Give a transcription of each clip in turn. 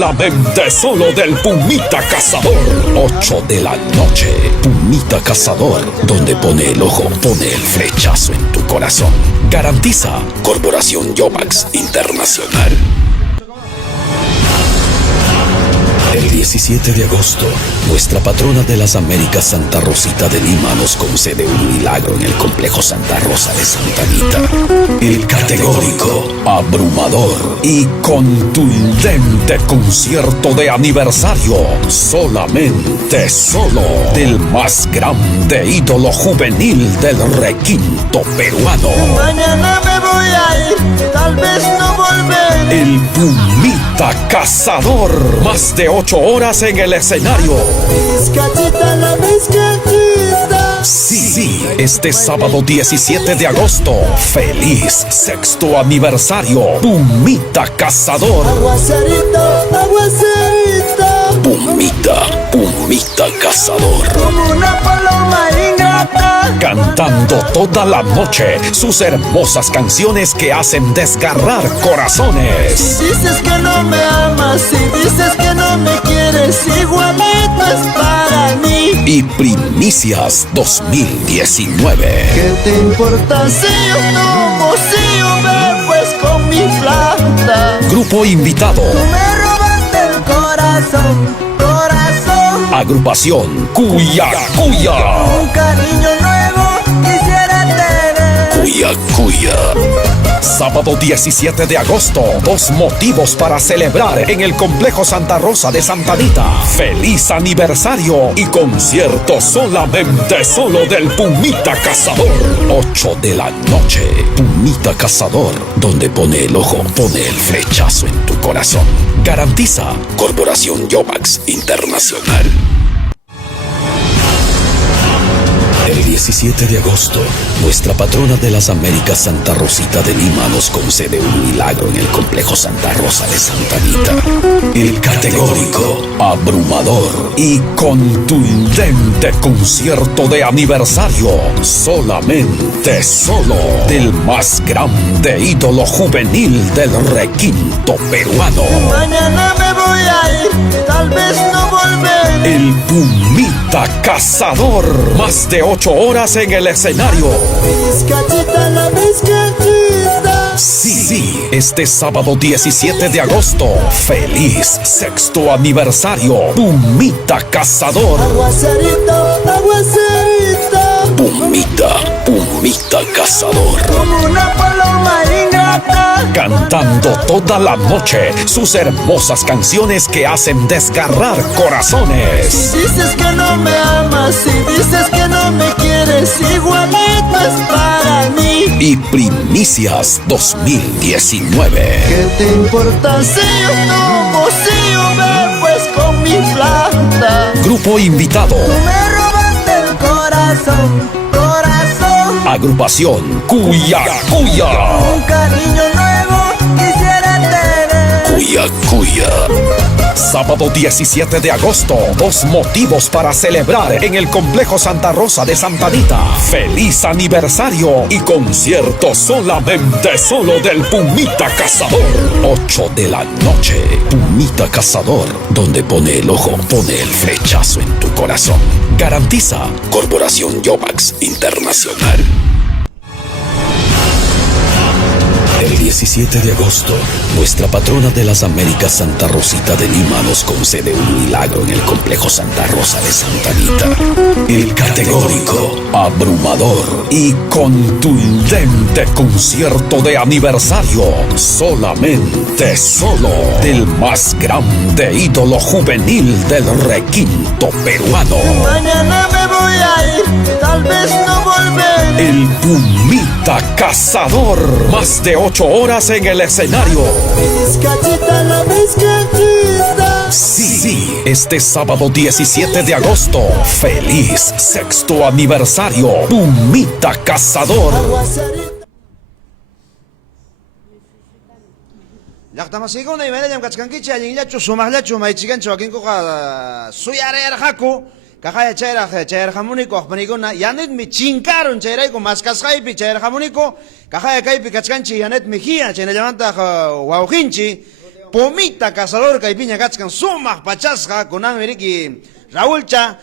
solamente solo del Pumita Cazador. 8 de la noche, Pumita Cazador, donde pone el ojo, pone el flechazo en tu corazón. Garantiza Corporación Yomax Internacional. El 17 de agosto, nuestra patrona de las Américas, Santa Rosita de Lima, nos concede un milagro en el complejo Santa Rosa de Santa Anita. El categórico, abrumador y contundente concierto de aniversario, solamente solo del más grande ídolo juvenil del requinto peruano. Mañana me voy a ir, tal vez no volveré. El Pumita Cazador, más de 8 horas en el escenario. Vizcachita, la vizcachita. Sí, este sábado 17 de agosto, feliz sexto aniversario, Pumita Cazador. Aguacerito, aguacerito. Pumita Cazador. Como una paloma ingrata. Cantando toda la noche sus hermosas canciones que hacen desgarrar corazones. Si dices que no me amas, si dices que no me quieres, igualito es para mí. Y Primicias 2019. ¿Qué te importa si yo tomo, si yo bebo, pues con mi plata? Grupo invitado. Tú me robaste el corazón, corazón. Agrupación Cuya. Un cariño nuevo quisiera tener. Cuya. Sábado 17 de agosto, 2 motivos para celebrar en el complejo Santa Rosa de Santa Anita. Feliz aniversario y concierto solamente solo del Pumita Cazador. 8 de la noche, Pumita Cazador, donde pone el ojo, pone el flechazo en tu corazón. Garantiza Corporación Yomax Internacional. El 17 de agosto, nuestra patrona de las Américas, Santa Rosita de Lima, nos concede un milagro en el complejo Santa Rosa de Santa Anita. El categórico, abrumador y contundente concierto de aniversario, solamente solo del más grande ídolo juvenil del requinto peruano. Mañana me voy a ir, tal vez no volveré. El Pumita Cazador, más de 8 horas en el escenario. Vizcachita, la vizcachita. Sí, este sábado 17 de agosto, feliz sexto aniversario, Pumita Cazador. Aguacerito, aguacerito. Pumita Cazador. Como una paloma ingrata. Cantando toda la noche sus hermosas canciones que hacen desgarrar corazones. Si dices que no me amas, si dices que no me quieres, igualito es para mí. Y Primicias 2019. ¿Qué te importa si yo tomo, si yo bebo, pues con mi plata? Grupo invitado. Tú me robaste el corazón, corazón. Agrupación Cuya. Un cariño nuevo quisiera tener. Cuya. Sábado 17 de agosto, 2 motivos para celebrar en el complejo Santa Rosa de Santa Anita. Feliz aniversario y concierto solamente solo del Pumita Cazador. 8 de la noche, Pumita Cazador, donde pone el ojo, pone el flechazo en tu corazón. Garantiza Corporación Yomax Internacional. El 17 de agosto, nuestra patrona de las Américas, Santa Rosita de Lima, nos concede un milagro en el complejo Santa Rosa de Santa Anita. El categórico, abrumador y contundente concierto de aniversario, solamente solo del más grande ídolo juvenil del requinto peruano. Mañana me voy a ir, tal vez no volveré. El Pumita Cazador, más de 8 horas en el escenario. Vizcachita, la vizcachita. Sí, este sábado 17 de agosto, feliz sexto aniversario, Pumita Cazador. Aguacerito. llaqtamasiku imanallam kachkankichi allinllachu sumaqllachu maychikanchu wakinkuqa suyarayarqaku kaqaya chayraqhamuniku waqpanikuna yanitmi chinkaron chayrayku maskasqaypi chayraqhamuniku kaqaya kaypi kachkanchi yanitmi hiya chaynallamantaq wawqinchi Pomita Cazador Caipiña Gachkan Sumak Pachasca con Ameriki Raúlcha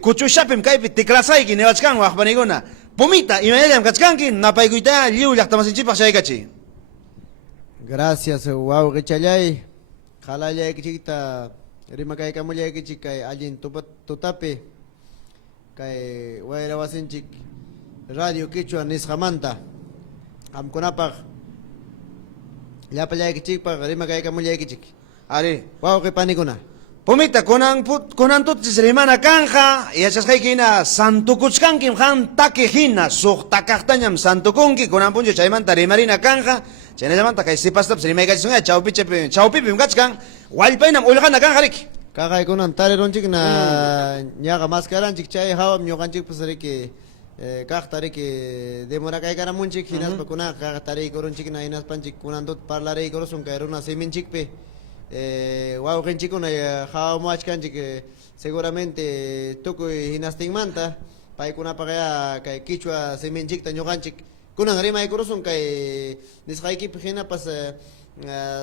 Kuchushapim Caipi Ticrasaiki Nevachkan Wahpaniguna Pomita y Medellín Gachkanki Napaiguita Liu Yachtamasinichipa Shaikachi. Gracias, wow, Richayay. Jalaya Kichita, Rimakay Kamuya Kichika, Alin Tutape, Kai Waira Wasinchik, Radio Kichua Nishamanta, Amkunapag, Yapaya Kichikpa, Rimakay Kamuya Kichik. Ari, Wow, Kepanikuna. Pomita konan tutis rimana kanja yachasqaykina santukuchkankim han takihina suq takaqtañam santukunki konan punchu chaymanta rimarina kanja chaynallamanta kay sipastapas rimaykachisqa chawpipim kachkan wallpaynam ullqana kanja riki Kakay kunan tarironchik na ñaqa mascaranchik chay hawam ñuqanchik pasariki kaqtariki demorakaykamunchik hinaspa kuna kaqtariykurunchik na hinaspanchik kunantut parlariykurusun kay runa siminchikpi wawqinchikuna hawamachkanchik seguramente tukuy hinastinmanta paykunapaqya kay kichwa siminchikta ñuqanchik kunan rimaykurusun kay nisqaykipi hinapas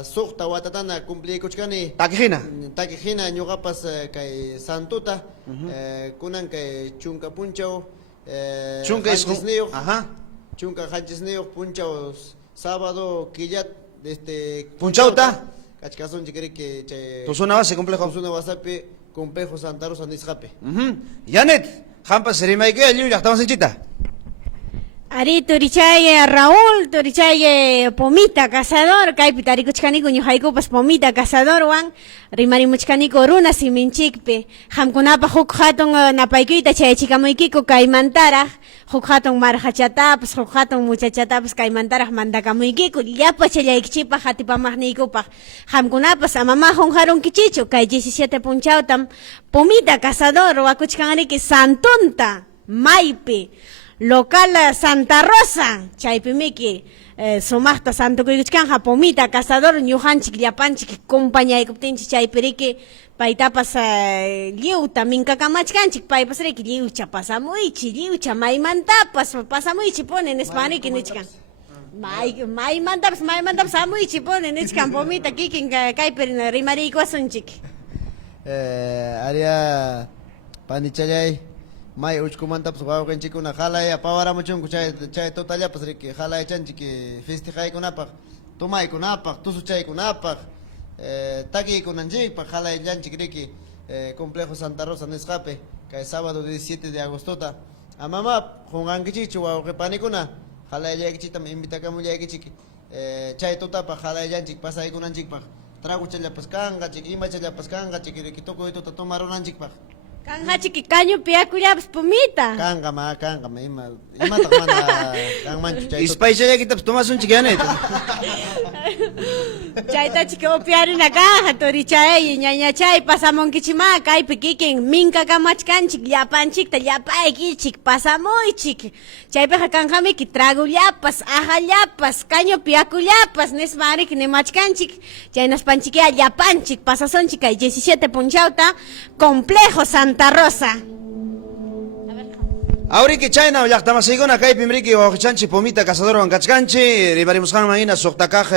suqta watatana cumplikuchkani takihina ñuqapas kay santuta kunan kay chunka punchaw hanchisniyuq chunka hanchisniyuq punchaw sábado killat punchawta Kachkason chiquirique Tusuna base complejo wasapi complejo Santa Rosa nisqapi. Janet, hampas rimayke liu llaqtamansinchita. Ari turichay Raúl, turichay Pomita Cazador, kay pitarikuchkaniku ñuqaykupas Pomita Cazador wan rimarimuchkaniku runa siminchikpi hamkunapa huk hatun napaykuyta chayachikamunkiku kaymantaraq huk hatun marhachatapas huk hatun muchachatapas kaymantaraq mantakamuykiku llapa challaykchipaq hatipamaqniykupaq hamkunapas amama hunharunkichichu kay 17 punchawtam Pomita Cazador wakuchkanriki santunta maypi local Santa Rosa, chaypimiki, sumaqta santukuykuchkanja Pomita Cazador, ñuqanchik llapanchik compañaykuptinchik chaypiriki paytapas liuta minkakamachkanchik paypas riki liucha pasamuychi, liucha maymantapas pasamuychi pone nispanriki nichkan. Maymantapas samuychi pone nichkan Pomita kikin kaypirin rimariykuwasunchik. Aria panichalay. May uchkumantapas wawqinchikuna jalaya pawaramuchunku chay totallapas riki jalaya chanchiki festejaykunapaq tumaykunapaq tusuchaykunapaq takiykunanchikpaq jalayllanchik riki complejo Santa Rosa nisqapi kay sábado 17 de agostota amama qunqankichikchu wawqipanikuna jalayllaykchitam invitakamullaykichik chay tutapaq jalayllanchik pasaykunanchikpaq traguchallapas kanqachik imachallapas kanqachik riki tukuy tuta tumarunanchikpaq Kanqachiki kañu piyakullapas Pomita. Kankama imata mana kanmanchu chay. Ispaychallaykitapas tumasunchik Janet. Chaytachiki upiarina kanja turichay ñañachay pasamunkichima kaypi kikin minkakamachkanchik llapanchikta llapaykichik pasamuychik chaypiqa kanjamiki tragullapas ajallapas kañu piyakullapas nismariki nimachkanchik chaynaspanchikiya llapanchik pasasunchik kay 17 punchawta complejo Santa Rosa. Auriki chayna llaqtamasaykuna kaypim riki wawqichanchik Pomita Cazador wankachkanchik riparimusqanman hina suqtakaq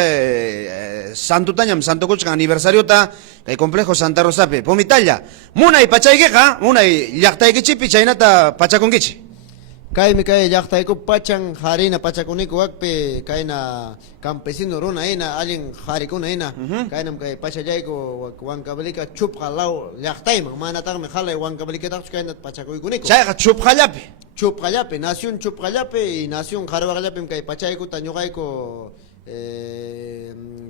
santutañam santukuchkan aniversariota kay complejo Santa Rosapi Pomitalla munay pachaykiqa munay llaqtaykichipi chaynata pachakunkichik kaymi kay llaqtayku pachan harina pachakuniku wakpi kayna campesino runa hina allin harikuna hina kaynam kay pachallayku Huancavelica chupqa law llaqtayman manataqmi halay Huancaveliquitaqchu kayna pachakuykuniku chayqa chupqallapi nación chupqallapi y nación harwaqllapi kay pachaykuta ñuqayku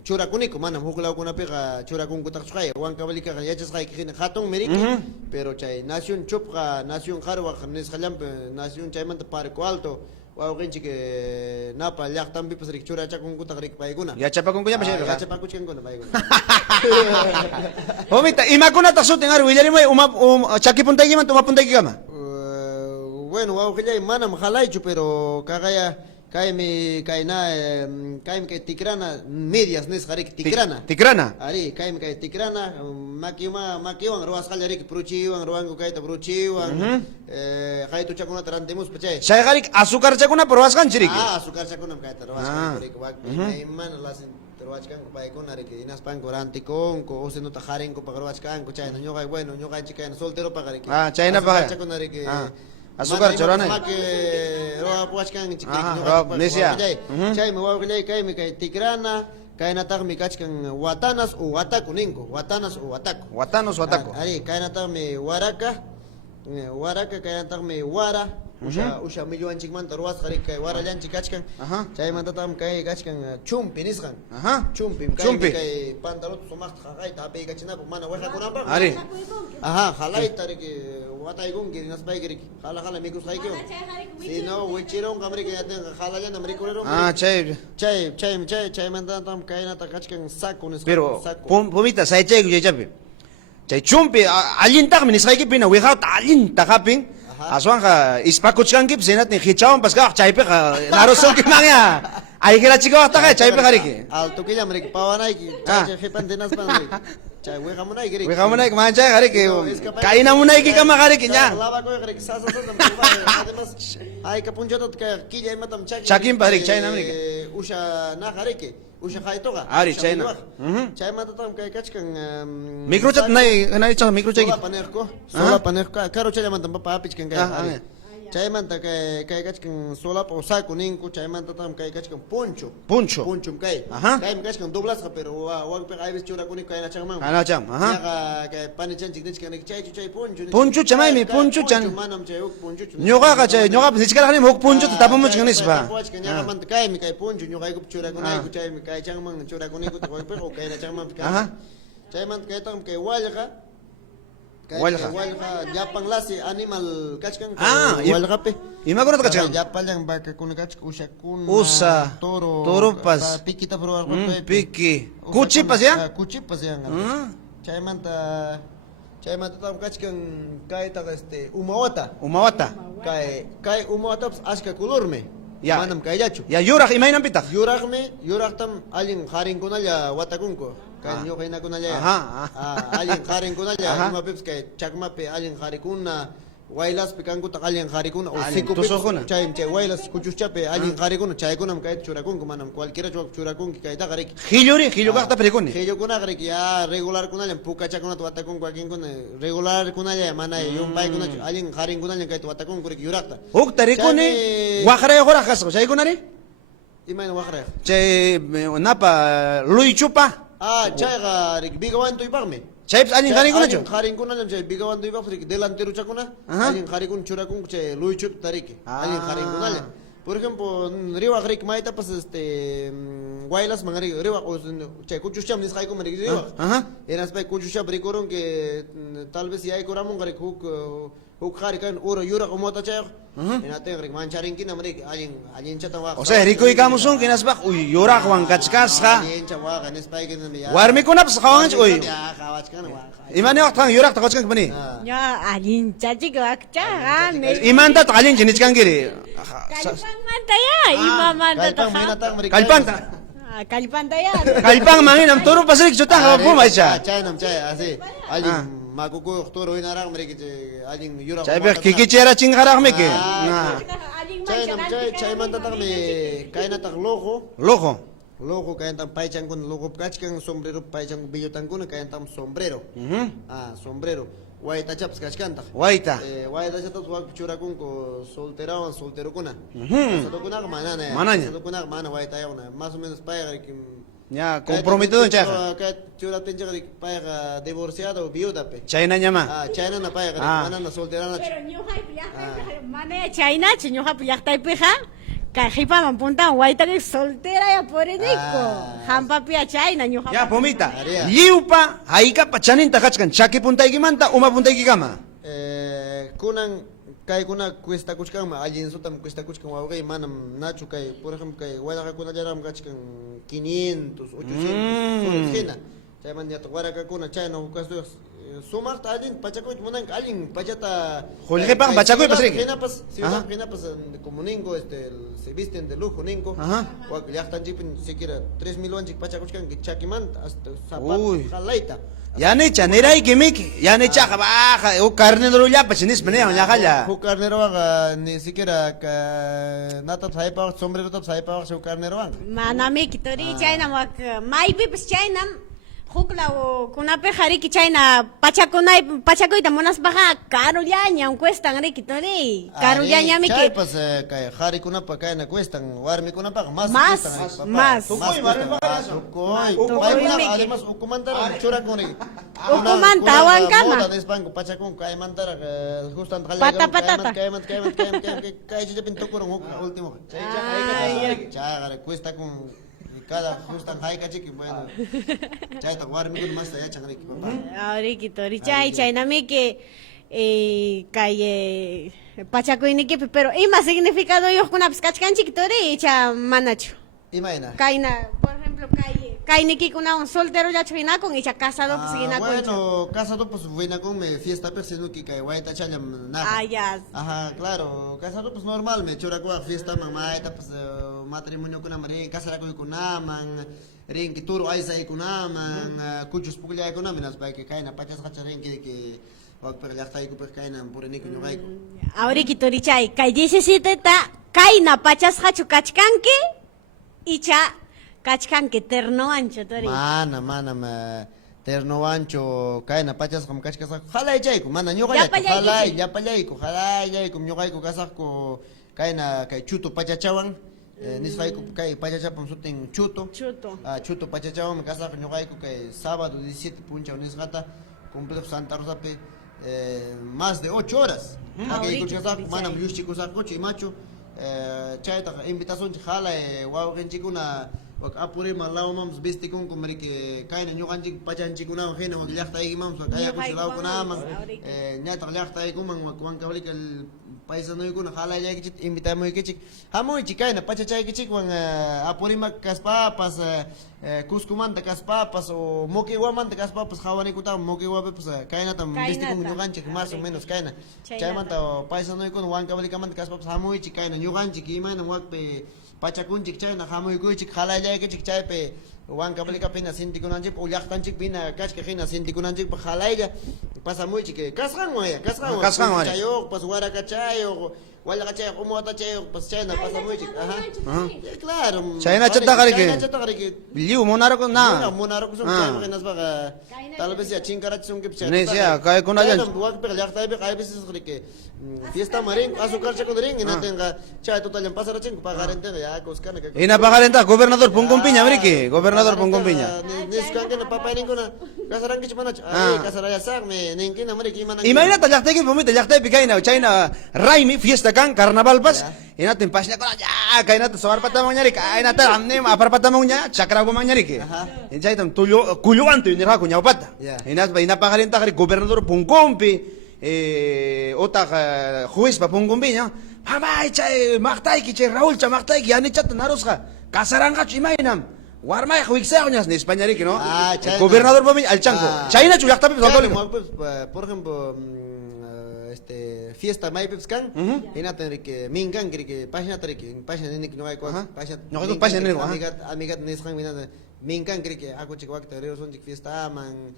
churakuniku manam huk lawkunapiqa churakunkutaqchu kay Huancavelicaqa yachasqayki hina hatun miriki pero chay nación chupqa nación harwaq nisqallampi nación chaymanta Parco Alto wawqinchik napa llaqtanpipas rik churachakunkutaq rik paykuna yachapakunkuñapas chayqa yachapakuchkankuna paykuna Pomita imakunataq sutin ari willarimay chakipuntaykimanta umapuntaykikama bueno wawqillay manam halaychu pero kaqaya kaymi kay tikrana medias nisqarik tikrana ari kaymi kay tikrana makiwan ruwasqallarik pruchiwan ruwanku kayta pruchiwan qaytuchakunata rantimuspa chayqarik azucarchakuna ruwasqanchik riki azucarchakunam kayta ruwasqanku rik wakpi mana ruachkanku paykuna riki inaspanku rantikunku o si no tajarinku pa ruachkanku chayna ñuqay bueno ñuqanchik kayna soltero pa riki chayna pa chakuna riki azúcar chorana roa puachkanchik nesia chaymi wawqillay kaymi kay tikrana kaynataqmi kachkan watanas o wataku ninku watanas o wataku ari kaynataqmi waraka kaynataqmi wara usha millwanchikmanta ruwasqa rik kay warallanchik kachkan chaymantataqmi kay kachkan chumpi nisqan chumpi kay pantalota sumaqta qaqayta apaykachinapu mana weqakunanpaq ari halayta riki wataykunki rinaspaykiri hala mikusqaykiwan sino wichironqam riki halallanam rikurirun chaymantataqmi kaynata kachkan saco nisqan pero pomita saychayku chaychapi chay chumpi allintaqmi nisqaykipina wiqawta allinta qapin aswanja ispakuchkankip sinatin hichawan paskaq chaypiqa narusonkimanña ayqirachikawaqtaqa chaypiqa riki altukillam riki pawanayki chay hipantinaspan riki chay wiqamunayki riki manchayqa riki kaynamunaykikama riki ña lavakuyqa riki sasasasam además ayka punchata killa imatam chakinpa riki chaynam riki usha naqa riki usha haytoqa ari chayna chaymantatam kay kachkan microchat nay microchayki solapa nirko karo chaymantam papa apichkan kay chaymanta kay kachkan solapa o saco ninku chaymantatam kay kachkan punchum kay kaymi kachkan doblasqa pero wagpi aybis churakuni kayna chaqman yaqa kay panichanchik nichkan rik chay punchu chamaymi punchu chan manam chay uk punchu ñuqaqa chay ñuqapas nichkaraqnimi huk punchuta tapamuchkan nispa ñuqamanta kaymi kay punchu ñuqaykupi churakunayku chaymi kay chaqman churakunaykuta wagpiqa o kayna chaqmanpi chaymanta kaytaqmi kay wallqa llapan lasi animal kachkan wallqapi imakunata kachkan llapallan vakakuna kachkan ushakuna usa torupas pikita probarqapi piki kuchipas ya chaymanta tam kachkan kaytaqa umawata kay umawatapas ashka colormi manam kayllachu ya yuraq imaynanpitaq yuraqtam allin qarinkunalla watakunku kay ñuqaynakunalla allin qarinkunalla imapipas kay chakmapi allin qarikuna waylaspi kankutaq allin qarikuna o sikupipas chay waylas kuchuschapi allin qarikuna chaykunam kayta churakunku manam cualquiera churakunki kaytaqa riki qillukaqta pirikuni qillukunaqa riki ya regularkunallan pukachakunata watakunku akinkuna regularkunalla mana yumpaykunachu allin qarinkunallan kayta watakunku riki yuraqta hukta rikuni waqrayuquraq kasqa chaykunari imayna waqrayuq chay napa luychupa chayqa riki bigawantuipaqmi chaypas allin qarinkunachu qarinkunallam chay bigawantuipaqpas riki delantero chakuna allin qarikuna churakunku chay luychuta riki allin qarinkunallan por ejemplo riwaq riki maytapas waylas man riki riwaq chay kuchushcham nisqaykuma riki riwaq enaspay kuchushchap rikurunki tal vez yaykuramunqa riki huk qari kan ura yuraq umota chayaq enaten riki mancharinkinam riki allinchatan waq o sea rikuykamusunki naspaq uy yuraqwan kachkasqa allincha waqa nispaykinam warmikunapas qawanchu uy qawachkana waqa imani waqtan yuraqta qachkanki pani Ya allinchachik wakchaqa imantata allinchi nichkankiri kallpanmanta ya imamanta kallpanta kallpanta ya kallpan manginam torupas riki chutaqa pumaycha chaynam chay así allin makukuyuq toro winaraqmi riki allin yuraq chaypiq kikichera chinqaraqmiki chaymantataqmi kaynataq lojo kaynataq paychankuna lojo kachkan sombrero paychanku billotankuna kaynataq sombrero sombrero waytachapas kachkantaq waytachatas waqpi churakunku solterokuna casadokunaqa manaña mana waytayaqna más o menos payqa riki ya comprometido chayqa kay churatinchaq riki payqa divorciado o viudapi chaynañama chaynana payqa riki manana solteranachu pero ñuqaypi llaqtaypiqa mana chaynachu ñuqaypi llaqtaypiqa kay qipaman puntawan waytaqi solteraya purinayku hampapiya chayna ñuqapa ya pomita lliwpa haykapa chaninta kachkan chaki puntaykimanta uma puntaykikama kunan kaykuna cuestakuchkanma allin sutam cuestakuchkan wawqay manam nachu kay por ejemplo kay wayaqakunallaram kachkan 500 800 hina chayman ñataq warakakuna chayna hukasuyaq sumaqta allin pachakuyta munanqa allin pachata Julqipaq pachakuypas riki. hinapas Ajá. hinapas como ningo se visten de lujo ningo Ajá. wak llaqtanchikpin siquiera 3 milionchik pachakuchkanki chakimanta hasta Uy. zapato qalayta Yanicha, nirayki miki. Yanicha, baja. O carnero llapa, chinis menea, ya jala. huk carneroqa ni siquiera nata saypawaq sombrero tap saypawaq huk carneroqa Manami kitori chayna wak maypipas chaynam huklaw kunapi hariki chayna pachakuyta munaspaqa karullañam cuestan rikitori. Karullañami chay que pues kay qharikunapa kayna cuestan warmikunapaqa más Más, cuestan, papá. más. Tukuy, warmipaqa eso. Tukuy. Tukuy, Paykuna miki. además ukumantara churakuni. Ukumanta awankama. Moda despango pachakun kaymantara justan Pata, patata. kayman kay chipin tukurun último. Chay cuesta con cada justan hayka chiki bueno. Chay ta warmikun más ya changriki papá. Ahorikitori chay chaynami que kay pachakuyniki pero ima significado yuqkunapas kachkanchiktori cha manachu. Imayna. Kayna, por ejemplo, kayniki kunawan soltero ya chuinakun y cha casado pues ginakun. Bueno, casado pues buena con fiesta pero sino que kay waita chanyam nada. Ya. Ajá, claro, casado pues normal, me chora con fiesta mamá, eta pues matrimonio con amare, casara con kunaman, ring que turo aisa con aman, kuchus puglia con aminas para que kaina pachas hacha ring que wak per llaqta iku per kaina pureni con yogai. Ahorikitori chay kay 17 ta kayna pachas hachu kachkanki y cha kachkanki terno ancho tori. Mana terno ancho kaina pachas como kachkas halay chayku mana ñoqay Llapallaykichik. llapallayku ñoqayku kasaqku kaina kay chuto pachachawan nisqayku kay pachachapam sutin chuto chuto pachachawan kasaq ñoqayku kay sábado 17 punchaw nisqata complejo Santa Rosapi más de 8 horas akay kasaq manam llushchikusaqkuchu imachu chayta invitación halay wawqinchikuna wak apurima lawmams bistikun kumriki kayna ñuqanchik pachanchikunawan hina wak llaqtaykimams wak ayakush lawkunaman ñataq llaqtaykuman wak wankawlika paisanoykuna halaylaykichik invitamuykichik hamuychik kayna pachachaykichikwan apurima kaspapas Cuscumanta kaspapas o Moquegua kaspapas hawanikutaman Moqueguapipas kaynatam bistikun ñuqanchik más o menos kayna chaymanta paisanoykuna wankawlikamanta kaspapas hamuychik kayna ñuqanchik imaynan wakpi pachakunchik chayna hamuykuychik halaylaykichik chaypi wankablika pina sintikunanchik o llaqtanchik pina kachka hina sintikunanchik halaylla pasamuychik kasqanwaya chayoq pas waraka chayoq wallaka chayoq umuwata chayoq pas chayna pasamuychik claro Chayna chataqariki. chayna chataqariki Liu monarco na. monarco son chayma hinaspaqa tal vez ya chinkarachishunki Nesia, kay kunalla. wakpi llaqtaypi hay veces que fiesta marín azúcar chaconderín y no tenga chay total pasarachin pagarentenga ya coscana que Ina pagarenta gobernador Pungumpiña, mriki. Gobernador Pungumpiña. niskan que no papa ninguna casaran que chmanach ay casaraya sagme ninkina mariki manan Imagínate, llaqtayki pomita, llaqtaypi kayna, chayna raimi, fiesta kan, carnaval pas. Inatin pasnya kona ya, kainata sawar patamang nyari, kainata amne apar patamang nya, chakra gumang nyari ke. Chaytam tulyo kuluan tu nirha kunya upata. Inat ba inapagarenta kari gobernador Pungumpi, otak juez pa Pungumpiña. Mamay chay maktayki chay Raúl cha maktayki yani chat narusqa. Kasaranga chimainam. Warmay juixeoñas ni españari que no. Gobernador pa al chanco. Chayna chuyaqtapi por ejemplo fiesta may pipskan ina tener que mingan que página nik no hay página no hay página nik amigat niskan mingan que aku chik wakta reo son chik fiesta man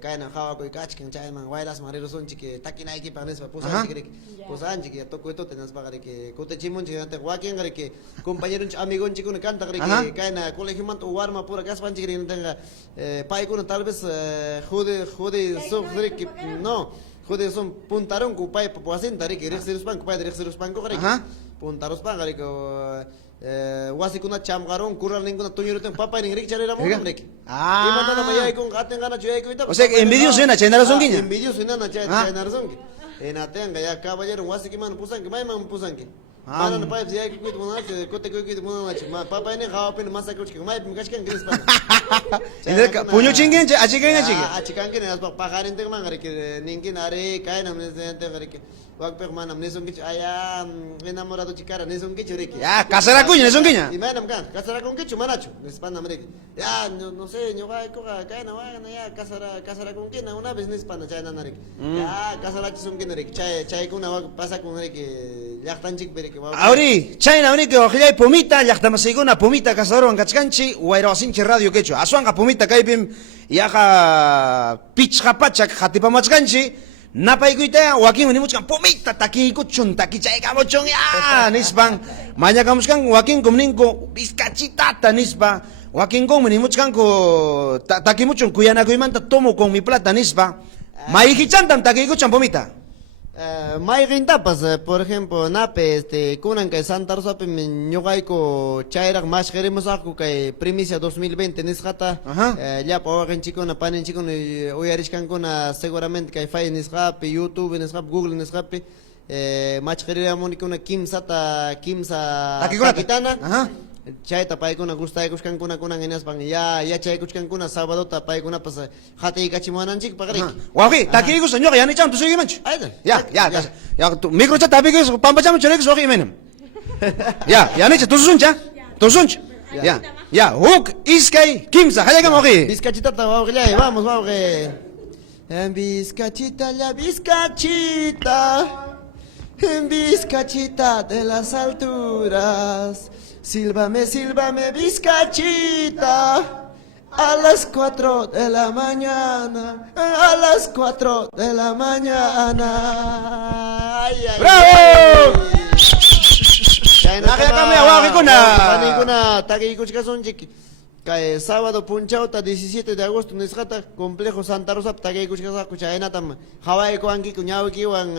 kaina hawa ko kachkin chay man wailas marero son chik takinay ki panes pa pusan chik pusan chik to ko to tenas bagare que kote chimun chik ante wakin gare que compañero amigon chik un canta gare que kaina colegio man to warma pura kaspan chik rin tenga pai kun tal vez jode so gare que no Jode son puntaron ku pai papuasin tari que rexirus pan ku pai rexirus pan ko gare puntaros pan gare ko wasikuna chamgaron kural ninguna tuñuruten papa ning rik charera mo rek imata na mayay kung aten gana chuyay ko ita o sea envidios na chayna razón envidios na chayna razón ena tenga ya caballero wasikiman pusan que may man pusan que Mana no paip siya kuit mo na kote kuit mo na ma papa ini khawa pin masa kuch mai kashkan gris pa. Puño chinguen che achiken achike. Achikan ke nas pa pakarin te mang ke ningin are kai namne te ke wag pe manam ne sungki aya enamorado chikara ne sungki churiki. Ya, kasara kuña, son quiña. Y manam kan kasara con que chumanacho, España América. Ya no sé, yo va ko kai na ya kasara con que na una business pana chai na narik. Ya kasara chungki narik chai kuna pasa con que yachtan chik bere. Ahori, China ahori que ojilay pomita, llaqtamasiguna pomita casaron gachkanchi, guayrosinchi radio quecho. Asuanga pomita kaipim, yaja pichapachak hatipamachkanchi, napaikuita, Joaquín unimuchkan pomita takikuchun, takichaykamuchun, ya, nispan. Maña kamuchkan, Joaquín kumninko, bizcachitata nispa. Joaquín con unimuchkan ko, takimuchun, kuyanakuimanta tomo con mi plata nispa. Maikichantam takikuchan pomita. May rintapas, por ejemplo, nape, kunan que Santa Rosa pe ñogaiko chairak más queremos ako que primicia 2020 nisjata, ya pa wagen chico na panen chico uyarishkan kuna seguramente que fai nisjape, YouTube nisjape, Google nisjape, más queremos kuna kimsa capitana. Chay tapay kuna gusta ikushkan kuna ngenas bang ya chay kushkan kuna sábado tapay kuna pas hati kachimanan chik pagarik. Wafi, taki ikus señor ya ni cham tu sigue manch. Ya tu micro cha tapi ikus pamba cham chore ikus wafi menem. Ya ni tu suncha. Tu sunch. Ya hook iskay kimsa haya kam wafi. Bizcachita ta wafi vamos en bizcachita la bizcachita. En bizcachita de las alturas. Sílvame, bizcachita, a las 4 de la mañana, a las 4 de la mañana. ¡Bravo! Cae sábado punchauta 17 de agosto nisjata complejo Santa Rosa tagay kuchkasa kuchayna tam Hawaii ko angi kunyawi ki wan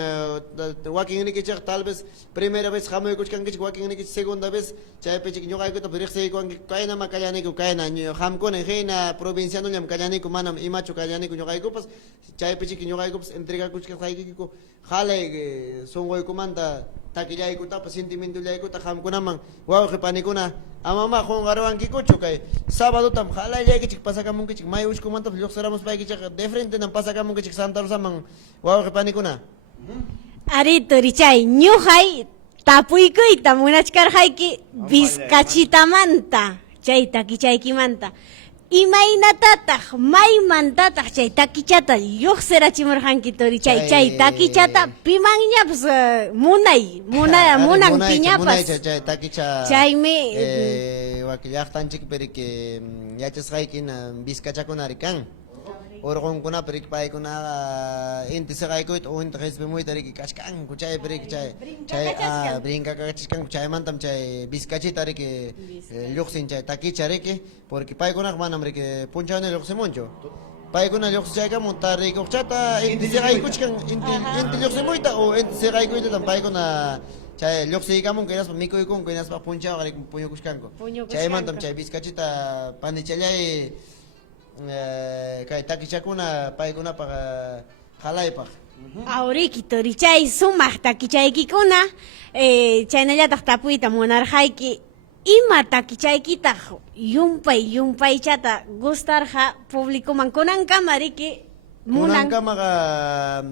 walking ni kichak tal vez primera vez jamay kuchkan kich walking ni kich segunda vez chay pechik nyokay ko to birikse ko angi kayna makayani ko kayna ham ko ne heina provinciano nyam kayani ko manam imacho kayani ko nyokay ko pas chay pechik nyokay ko entrega kuchka ki ko hale songoy ko manta takilay ko ta sentimiento lay ko ta ham ko namang wow kepani ko na amama kung arawan ki kucho kay sábado tam halay lay kichik pasakamong kichik may ush ko man ta flok saramos pa kichik de frente ng pasakamong kichik Santa Rosa mang wow kepani ko na Arito richay ñuhay tapuykuy tamunachkarhay ki bizcachitamanta chay takichaykimanta imaynatataq maymantataq chay takichata lluqsirachimurqanki torichay chay takichata pimanñapas munan piñapas chay takicha chaymi wakillaqtanchik perike yachasqaykina bizkachakunari kan urqunkuna perik paykuna inti siqaykuit o inti qhispimuyta riki kachkanku chay perik chay brinkakachishkanku chaymantam chay bizkachita riki lluqsin chay takicha riki porque paykunaq manam riki punchawni lluqsimunchu paykuna lluqsichaykamun tarikuqchata inti siqaykuchkan inti lluqsimuyta o inti siqaykuytatam paykuna chay lluqsiykamun hinaspa mikuykunku hinaspa punchaqa riki puñukushkanku chaymantam chay bizkachita panichallay kay takichakuna paykunapaq halaypaq Auriki torichay sumaq takichaykikuna chaynallataq tapuyta munarqayki ima takichaykitaq yumpaychata gustarqa publikuman kunankama riki munan kunankamaqa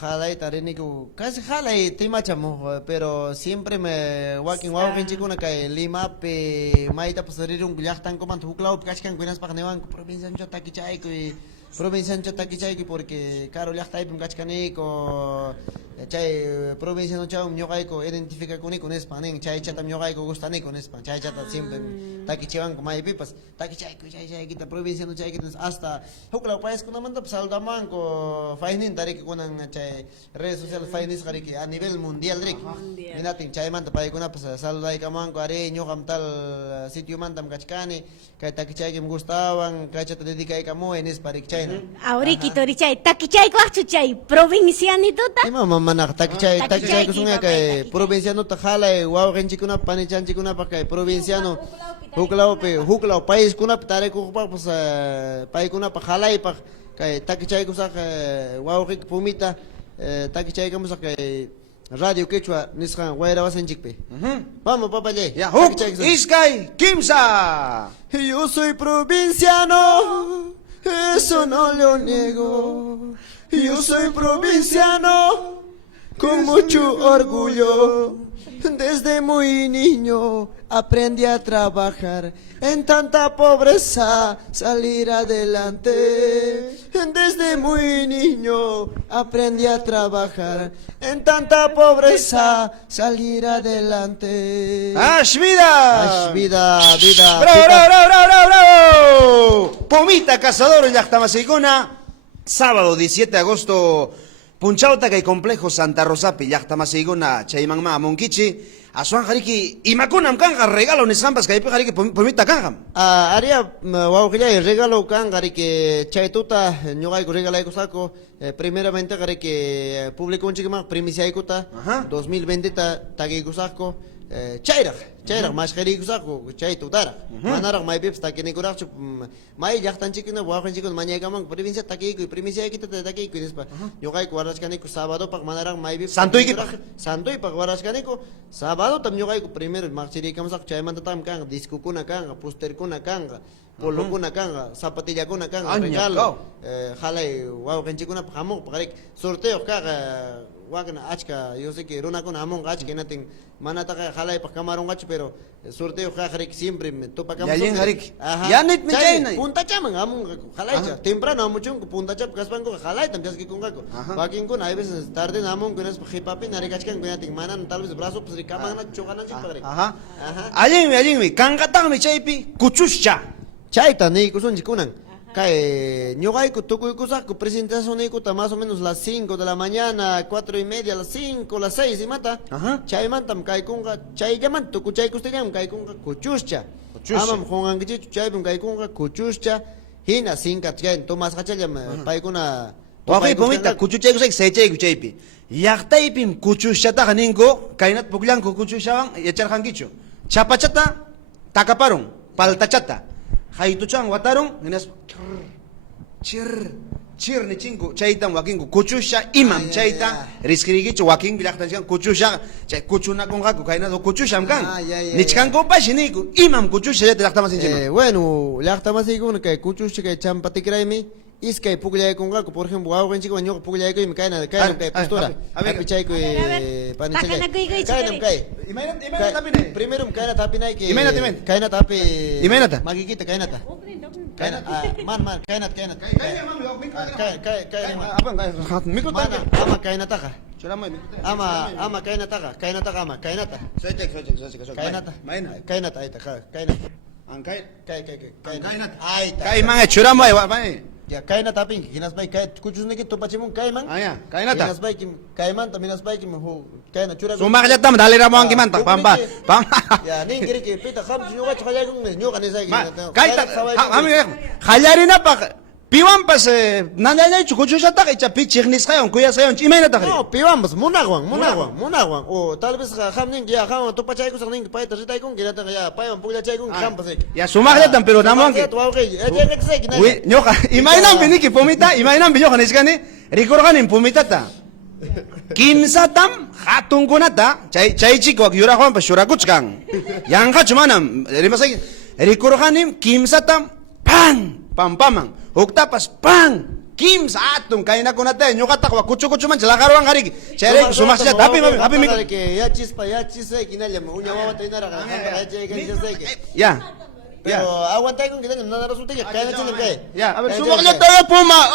halayta riniku casi halay timachamuq pero siempre me wawqinchikuna kay Limapi maytapas rirunku llaqtankumanta huklawpi kachkanku hinaspaq niwanku provinciancho takichaykuy provinciancho takichayki porque caro llaqtaypim kachkaniko chay provinciano chawmi ñuqayku identificakuniku nispa nin chaychatam ñuqayku gustaniku nispa chaychata siempre takichiwanku maypipas takichayku chaykita provinciano chaykita hasta huklaw paiskunamantapas saludamanku fayninta riki kunan chay redes sociales faynisqa riki a nivel mundial riki hinatin chaymanta paykunapas saludaykamanku ari ñuqam tal sitiomantam kachkani kay takichaykim gustawan kaychata dedicaykamuy nispa riki chayna Auriki torichay takichaykuaqchu chay provincianituta manaq takichay kusunga kay provinciano ta halay wawqinchikuna panichanchikunapaq kay provinciano huklaw país kunapi tarikuqpaq pues paykunapaq halaypaq kay takichay kusaq wawqik pumita takichay kamusaq kay radio quechua nisqan wayrawasanchikpi. Vamos, papayay. Ya, huk, iskay, kimsa. Yo soy provinciano, eso no lo niego. Yo soy provinciano, con mucho orgullo. Desde muy niño aprendí a trabajar, en tanta pobreza salir adelante. Desde muy niño aprendí a trabajar, en tanta pobreza salir adelante. ¡Ash vida! Vida, vida. ¡Bravo, bravo, bravo, bravo, bravo! Pomita Cazador en Llactamasiguna, sábado 17 de agosto. Punchauta que complejo Santa Rosapi, Llactamasiguna, Chaymanma, Monquichi, Asuan Jariki, y Macunam Kanga, regalo Nishampas, que hay Jariki, Pomita Kanga. Haría, wauquilla, regalo Kanga, que Chaytuta, Ñogay, regala Kusako, primeramente, que público un chiquima, primicia Ikuta, 2020, Tagi Kusako, Chayrach, más Jeri Kusako, Chaytutara, Manara, my pips, Takini Kurachu, my Yachtan chicken, Wakan chicken, Maniakamang, provincia Taki, primicia Kita, Taki, Ñogay, Guarascanico, sábado, Pagmanara, my pips, Santo y Paguarascanico, sábado, tam Ñogay, primero, Marchiri Kamsak, Chayman Tam Kanga, Disco Kuna Kanga, Puster Kuna Kanga. Polo kuna kanga, zapatilla kuna kanga, regalo, jalay, Wakan chikuna, Hamon, sorteo, Kaga, Wagna, Achka, yo sé que Runa con Hamon, Achka, nothing, Manata, jalay, Pacamaron, Pero, sorteo, Harik, siempre, me topa Cam. Yayin Harik, Yanit Mechana, Punta Chaman, Hamon, jalay, temprano, mucho, Punta Chap, Caspango, jalay, también que con Gaco. Bakin con, hay veces tarde, Hamon, con es Hipapi, Narikachkan, Benating Manan, tal vez brazo, pues Ricamana, Choganan, Padre. Ayim, Kangatan, Michaipi, Kuchuscha. Chaita, ni kusun chikunan. Kae, ñogay tukuy kusaku, presentación ikuta más o menos las 5 de la mañana, 4:30, las 5, las 6 y mata. Chay mantam kai kunga, chay llaman tuku chay kustegam kai kunga kuchuscha. Amam hongan gichi chay bum kai kunga kuchuscha. Hina sinka chay tomas hachayam paikuna. Waqay pomita kuchuchay kusay sechay kuchaypi. Yaqtaypim kuchushata haninko, kainat puklanko kuchushawan yachar hangichu. Chapachata, takaparon, paltachata. Haituchan wataron, ninas chir ni chingo, chaitan wakingo, kuchusha imam chaita, riskirigicho waking bilaktan kuchusha, chay kuchuna con gaku, kainado kuchusham kan. Nichkan ko pa shiniku, imam kuchusha ya te laktamas inchima. Bueno, laktamas ikun que kuchusha que champatikraimi. Es que puglay con gaku, por ejemplo, hago en chico, yo puglay con mi caina, que postura. A ver, pichai que panichay. Caina kai. Primero caina tapinay que. Caina tapi. Imenata. Magikita cainata. Caina, man, cainat. Caina. Ama cainata. Ama cainata. Cainata. Cainata ahí está, cainata. Kai man churamo ay. Ya kaina tapin kinas bay kay kuchusne ki topachimun kayman. Aya, kainata. Kinas bay kim kayman taminas bay kim ho kaina chura. Sumakya tam dali ramon ki man tak pam. Ya nin giri ki pita kham nyoga chaya gung nyoga ne sai. Kaita ham khalarina pa piwan pas nanay chukuchusha tak icha pichignis kayon kuya sayon chimena tak. No, piwan bas munagwan. O tal vez kham nin ya kham topachay ko ning pay tarita kung ginata ya payon pugla chay kung kham pas. Ya sumakya tam pero namon ki. Uy, nyoka imainam biniki pomita, imainam binyo kaniskani, rikorganin pomitata. Kimsatam hatun kunata, chay chiko yura juan pa shurakuchkan. Yang hachumanam, rimasay rikorganin kimsatam pam. Huktapas pang kimsa atun kaina kunata nyokata kwa kuchu man chalakaruan hariki. Chere sumasya tapi mi. Ya chispa kinalya unya wawa tainara Ya. Pero aguantay kung kinalya nana resulta ya kaina chile kay. Ya, a ver sumakya tayo puma.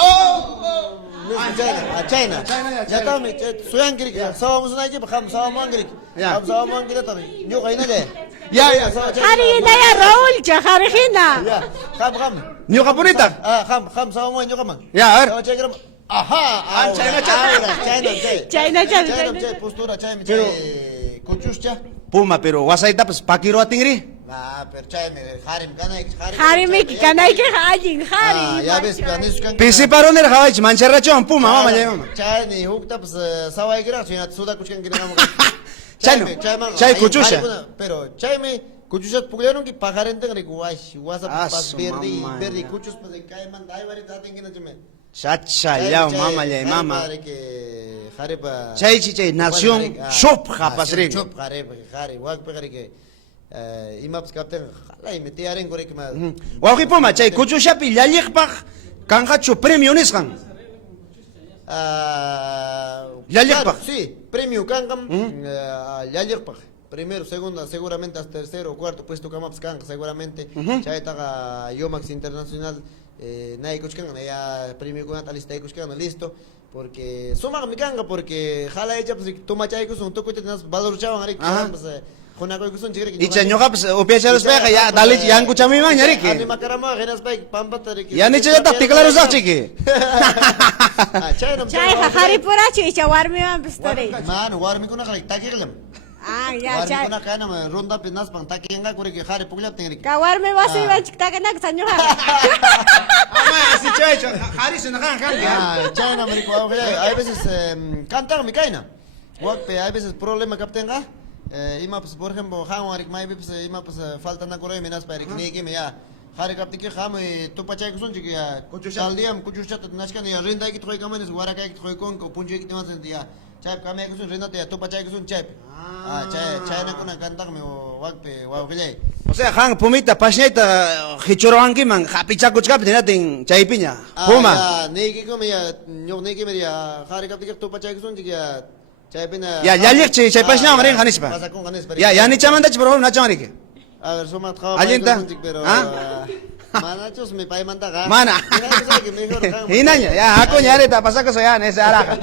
China. Ya kami suyan kiri sawa musunay ki kham sawa mangiri. Kham sawa mangiri tabi. Nyo kaina de. Ya. Harina ya Raúl Chajarjina. Ya. Kham. Nyo kapunita. Kham sawa mo nyo kamang. Ya, a ver. Aha. China. Postura China. Kuchuscha. Puma pero wasay tapos pakiro atingri. Pero China harim kanay. Harime ki kanay ke hajin hari. Ya ves panis kan. Pisi paroner hawaj mancherracho puma mama ya mama. China hukta pues saway gira China suda kuchkan gira mama. Chay kuchusha. Pero China kuchusha pugleron ki pajarente ngri guash wasa pas berdi kuchus pues kay man dai vari dating gina chime. Chacha ya mama ya mama. Jarepa. Chaychi chay nación shop japasrin. Shop jarepa, jare, wak pegari que imaps capten, jala y metí aren corre que más. Wauki poma chay kuchushapi lalliqpaq kanqachu premio nisqan. Claro, sí, premio Kangam, Yalirpag. Primero, segundo, seguramente hasta tercero, cuarto puesto Kamaps Kang, seguramente. Chaitaga Yomax Internacional, Naikuchkan, ya premio con Natalista Ikuchkan, listo. Porque suma mi kanga, porque jala ella, pues toma chaycos, un toco tenas valor chavan, Arik, con algo que son chigre. Y chañoja, pues, upiacha los pega, ya, dale, ya, escucha mi man, Yariki. Ani macarama, genas pay, pampa, Ya ni chaya tapti, claro, sa chiqui. Chay jajari purachi y chawarmi man pistori. Man, warmi kuna kalik takirlam. Ah, ya, Warmi chay. kuna kana me ronda pinas pang takienga kure que jare puglap tingrik. Kawarmi basi ba chikta ka nak sanyo ha. Así chay, Haris en la China Américo, hay veces cantan mi caina. Wakpe, hay veces problema captenga. Ima pues por ejemplo, jamo arik mai pues ima pues falta na corre menas para que ni que me ya. Jare captique jamo tu pachay kusun chiki ya. Saldiam kuchushat nashkan ya rinda ki troy kamanes waraka ki troy kon ko punjo ki temas ya. Chap kame kusun rinda te tu pachay kusun chap. Chay na kuna cantan me wakpe wa gilay. O sea, Han, pumita, pasñeta, hichoroanki man, hapichakuchkap, tinatin, chaypiña. Puma. Neki come ya, yo neki me ya, jare captique tu pachay kusun chiki ya. Ya, ya liqchi, chay pasña marin hanispa. Pasa con Ganespa. Ya ni chamanda por na chamarike. A ver, suma trabajo. Alienta. Pero manachos me pay mandaga. Mana. Hinaña, ya, akuña areta, pasaka so ya, nese araja.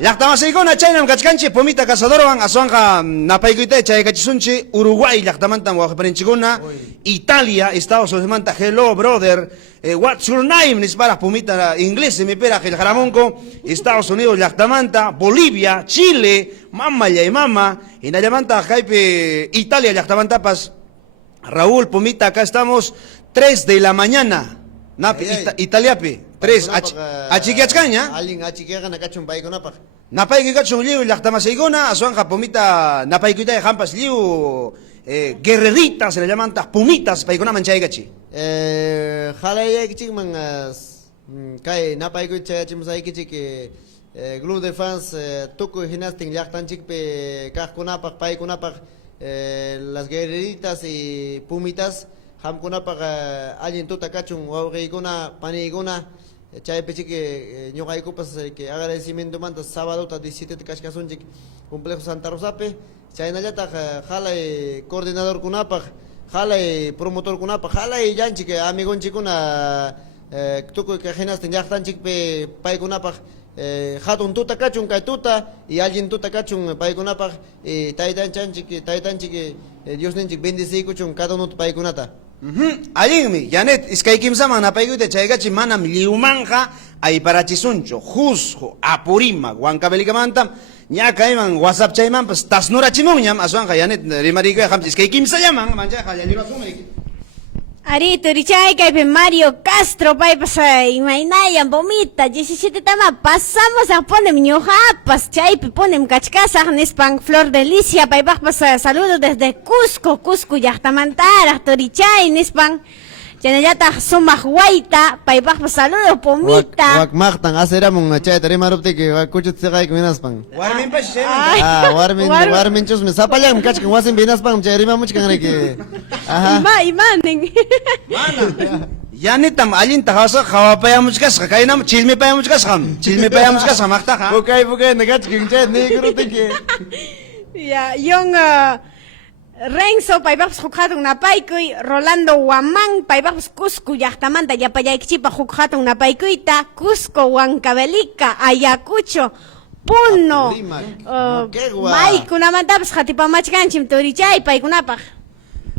Llaqtamasaykunqa chaynam kachkanchik pumita cazadorwan aswanqa napaykuyta chaykachisunchik Uruguay llaqtamantam waqparinchikuna Italia Estados Unidos hello brother what's your name nisparaq pumita inglés semipera qillqaramunku Estados Unidos llaqtamanta Bolivia Chile mama llaymama hinallamanta kaypi Italia llaqtamantapas Raúl pumita acá estamos 3 de la mañana napi Italiapi 3 achikiachkaña Alguien achikiaga nakachun pay kunapaq. Napaykuyqachun lliw llaqtamasaykuna aswanqa pumita napaykuyta hampas lliw guerreritas se le llaman pumitas paykunaman chaykachi. Halayaykichik man kay napaykuy chayachimsaykichik club de fans tukuy hinastin llaqtanchikpi kaqkunapaq paykunapaq las guerreritas y pumitas hamkunapaq allin tuta kachun wawqiykuna paniykuna chaypichik ñuqaykupas que agradecimiento manta sábado 17 kashkasunchik complejo Santa Rosape chaynallataq jalay coordinador kunapaq jalay promotor kunapaq jalay llanchik amigonchikuna tukuy hinastin llaqtanchikpi paykunapaq hatun tuta kachun kay tuta y allin tuta kachun paykunapaq taytanchik Diosninchik bendicikuchun cada uno paykunata. Allinmi, Janet, iskaykimsaman napaykuyta chaykachi manam liumanja ayparachisunchu, Jusco, Apurima, Huancavelicamantam, ñakayman WhatsApp chayman, pues tasnurachimunñam, aswanqa Janet rimarikuy hamchi iskaykimsallaman, manchaqa llallirasumrik. Ari turichay kaypi Mario Castro paypas imaynayan bomita 17 tama pasamos a ponem ñujapas chaypi ponem kachkasaq nispan Flor Delicia paypaqpas saludo desde Cusco llaqtamantaraq turichay nispan chanallataq sumaq wayta paypaqpas saludo pomita Wakmaqtan aceramun chayta rimaruptiki kuchut siqayku minaspan. Warminpas chayman. Warminchus me sapallan kachkan wasin binaspan chay rimamuchkanriki. imanen Mana. Janitam allinta hawasaq hawapayamuchkasqa kaynam chismepayamuchkasqa maqtaqa. Bukay nakachkin chay nigrutiki. ya yung Renzo paypaqpas hukhatun napaykuy Rolando Huamán paypaqpas Cusco llaqtamanta yapallaykichipa hukhatun napaykuyta Cusco Huancavelica Ayacucho Puno maykunamantapas hatipamachkanchim turichay paykunapaq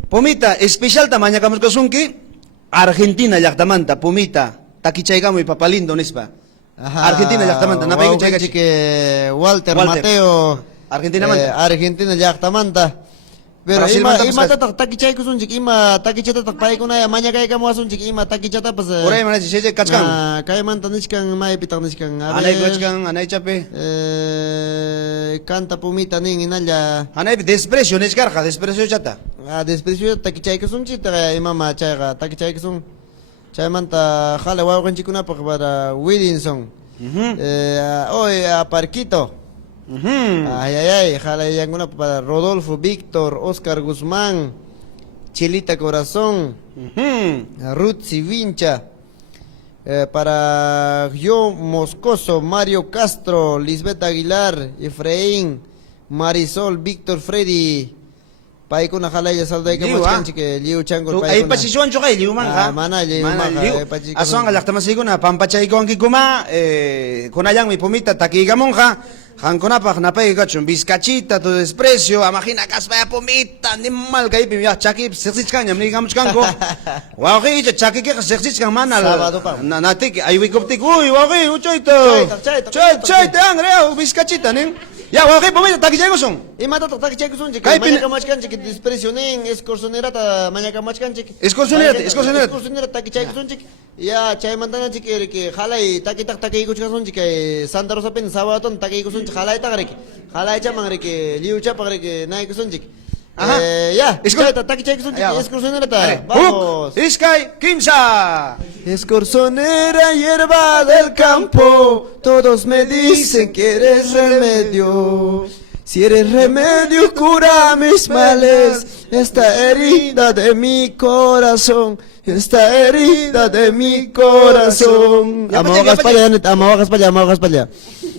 Pumita, especial tamaña kamuskasunki Argentina llaqtamanta pumita takichaykamuy papalindo nispa. Argentina llaqtamanta napaykuy chaykachi Walter Mateo Argentina llaqtamanta. Pero ima tatak takichaykusunchik ima takichatatak paykuna maña kaykamuwasunchik ima takichata pues Uray manachi chaychay kachkan. Kaymanta nishkan maypitak nishkan. Anay kachkan anay chape. Canta pumita nin inalla. Anay desprecio nishkarqa desprecio chata. Desprecio takichaykusunchik imama chayqa takichaykusun. Chaymanta jale wawqanchikunapaq para Williamson. Oy Parquito. Ay, ay, ay, jala yang una para Rodolfo, Víctor, Oscar Guzmán, Chilita Corazón, Ruth Sivincha, para yo Moscoso, Mario Castro, Lisbeth Aguilar, Efraín, Marisol, Víctor Freddy, paikuna jalaya salday ka machanchi ke liu changol paikuna. Ay pasisyon cho kay liu man ha. Mana liu man ha. Asong alak tamasigo na pampachay ko ang kikuma kunayang mi pumita takigamon ha. Han konapa napay ka chun bizcachita to desprecio amagina kaspa pumita nimmal kay pimya chaki sexich kanya ni gamuch kanko. Wa okay chaki ke sexich kang manal. Natik ay wikoptik uy wa okay uchoito. Chay ang reo bizcachita ning. Ya, okay, pumita, takichay ko song. Ima to takichay ko song. Kay Manya ka machkan chik desprecio ning escorsonera ta manya ka machkan chik. Escorsonera. Takichay ko song chik. Ya, chay mantana chik ke halay takitak takay ko chik song chik Santa Rosa pen sawaton takay ko song chik halay tak rek. Halay cha mang rek liu cha pag rek nay ko song chik. Ya, takichay ko song chik escorsonera ta. Vamos. Iskay Kimsa. Escorsonera, hierba del campo, todos me dicen que eres remedio. Si eres remedio, cura mis males. Esta herida de mi corazón, esta herida de mi corazón. Amagas para allá.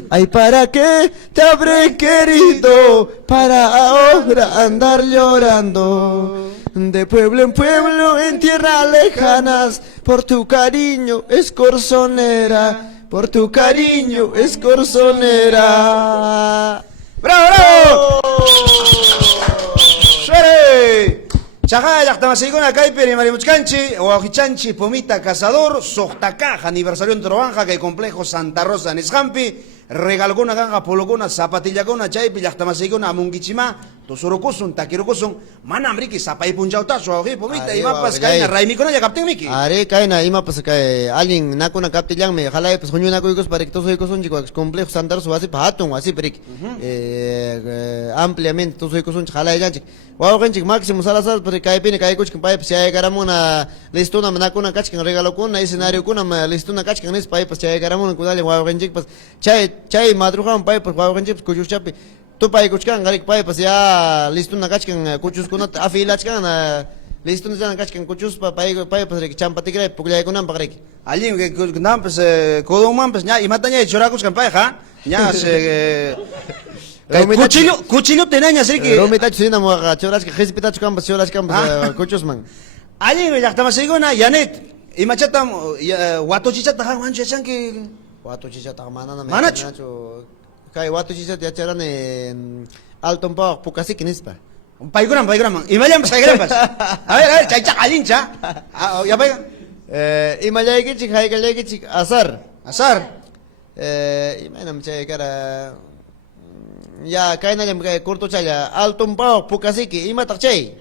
Ay, ¿para qué te habré querido? Para ahora andar llorando. De pueblo en pueblo, en tierras lejanas, por tu cariño, escorsonera, por tu cariño, escorsonera. ¡Bravo! ¡Suere! Chajay, Actamasigon, Kaiperi, Marimuchcanchi, Oajichanchi, Pomita, Cazador, Sojtacaja, aniversario en Trobanja, que complejo Santa Rosa, en Escampi, regalgona ganga pologona zapatillagona chay pilachtamasegona amungichima tosorokosun takirokosun manamriki zapay punchauta sogi pomita ima pas kaina raimi kona ya kapten miki are kaina ima pas kay alguien nakuna kaptillang me jalay pas hunyo nakoy kos para que tosoy kosun chiko complejo Santa Rosa así pahatong así perik ampliamente tosoy kosun jalay janchik wow ganchik máximo Salazar para kay pini kay kuch pay pas ay garamuna listona nakuna kachkin regalo kuna escenario kuna listona kachkin nis pay pas ay garamuna kudale wow ganchik pas chay madrugan pay pas wow ganchik kuchus chapi tu pay kuchkan garik pay pas ya listona kachkin kuchus kuna afilachkan listona jana kachkin kuchus pay pas rek champatigre puglay kuna pagrek alguien que nam pues kodoman pues ya imatanya chorakus kan pay ha ya se cuchillo tenanya sirki Romita china mo choras que hespita chukam pas choras kam kuchus man alguien me llama segona yanet imachatam wato chichata ha wancho chanki Watu chicha tak mana na Mana kay watu chicha ya charan alton pa pukasi kinispa. Paigram imayam paigram pas. A ver, chacha alincha. Ya paigan. Imalay ki chik hay kalay ki chik asar. Imanam chay kara ya kay na jam kay kurto chaya alton pa pukasi ki ima tak chay.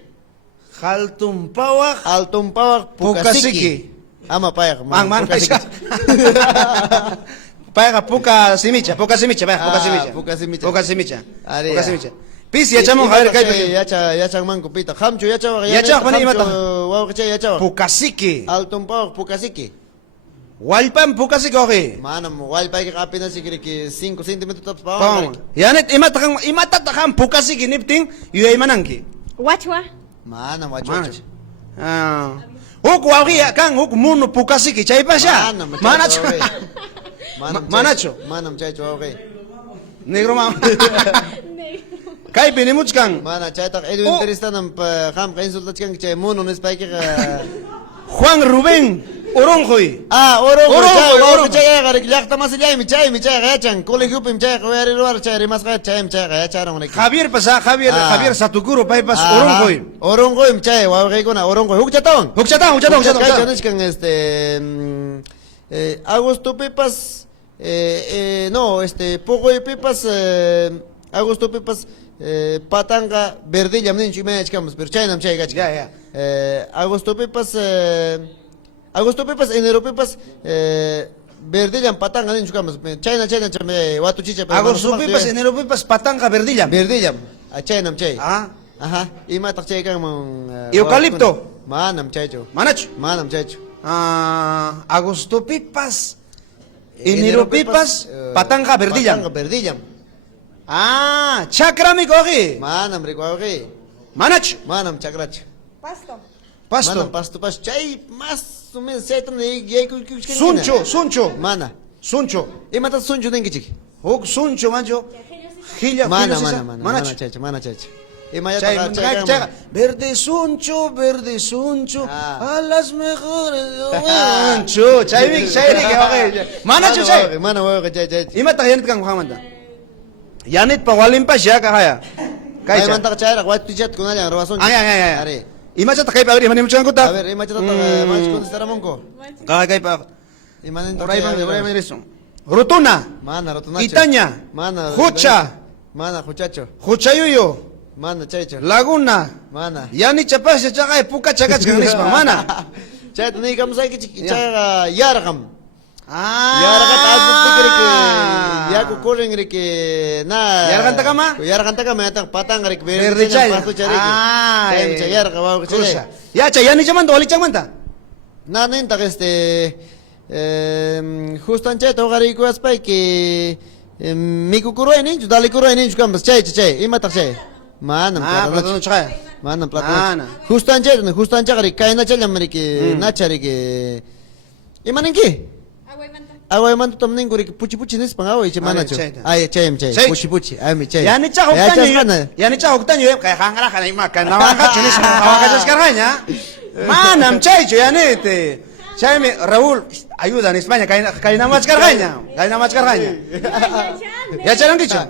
Haltum pawak Alton pa pukasi ki. Ama payak man payak puka simicha puka simicha pis ya chamo haber kay ya cha man kupita khamcho ya cha pani mata wow ya cha pukasiki alton pa pukasiki walpam pukasiki oke manam walpay ka kapina sigiri ki 5 cm tops pa yanet imata pukasiki nipting yuyay manangki Wachwa? manam Huku wawia kang huku munu pukasiki chay pasya. Manacho. Manam chay okay. Negro mam. Kay pinimuch kang. Mana chay tak Edwin Teresta nam kham kain sultat kang chay munu nes pai Juan Rubén Oronjoy. Oronjoy chay garik yakta masillay mi chay gachang colegio pim chay wari luar chay rimas chay gachang Javier pasa Javier Satukuro pai pas Oronjoy chay waway ko na Oronjoy hukchatong kay kang Agosto Pepas no Pogoy Pepas Agosto Pepas Patanga Verdilla mnin chimay chkamos pero chay nam chay gach ya Agosto Pepas enero Pepas Verdilla Patanga nin chukamos China chame watu chicha Agosto Pepas enero Pepas Patanga Verdilla chay nam chay aha ima tak chay kang Eucalipto manam chay cho Agosto Pepas enero Pepas Patanga Verdilla Ah, chakrami cogi. Manam rikwawqi. Manach. Manam chakrachu. Pasto. Pasto. Manam pasto pasto. Chay más o menos chaytan yaykuykishkangina. Suncho. Mana. Suncho. Imatas sunchu ninkichik. Huk suncho mancho. Gilla. Mana sisa. mana Manach. mana chaycha. Ima Chay, yataqa chaga. Verde suncho, Ah. a las mejores. Suncho, chayvik, okay. Manachu chay. Mana wawqi chay. Ima ta yanit kang muhamanta. Yanit pa walimpa siya kahaya. Kay Kaysa. manta chayra watuchat kunalla rawasun. Ay. Are. Ima chata kay pa agri manim chang A kuta. ver, ima chata mas contestar monko. Kay pa. Imanen Oray man reso. Rutuna. Mana rotunacho. Itaña. Mana. Hucha. Mana huchacho. Huchayuyo. Mana chaycho. Laguna. Mana. Yani chapas chaka puka chaka changnispa mana. Chay tani kam sai kichik chay yargam. Ah. Yargat abut tikrike. Yaku koring rike na. Yargan takama? Yargan takama yata patang rike. Verde chay. Pasto chay rike. Ah. Chay yarga bawa Cruza. chay. Ya chay yani chaman wali changmanta. Na nenta justo anche to gari ku aspai que miku kuroini judali kuroini jukam chay ima tak chay. Manam Ah, plata plato chaya. Manam Mana. plata. Justo anche gari kaina chay lamri que nacha rike. Imaninki. Agua manto tamnin guri puchi nis pangawo ichi manacho. chay. Ay chay. Chay. Puchi. Ay mi chay. Yani cha hoktanyo. Yani cha hoktanyo kay hangara kana ima kana wanga chunis wanga chaskaranya. Manam chay yani te. Chay me Raúl ayuda en España kay na maskaranya. Kay na maskaranya. Ya charang kicho.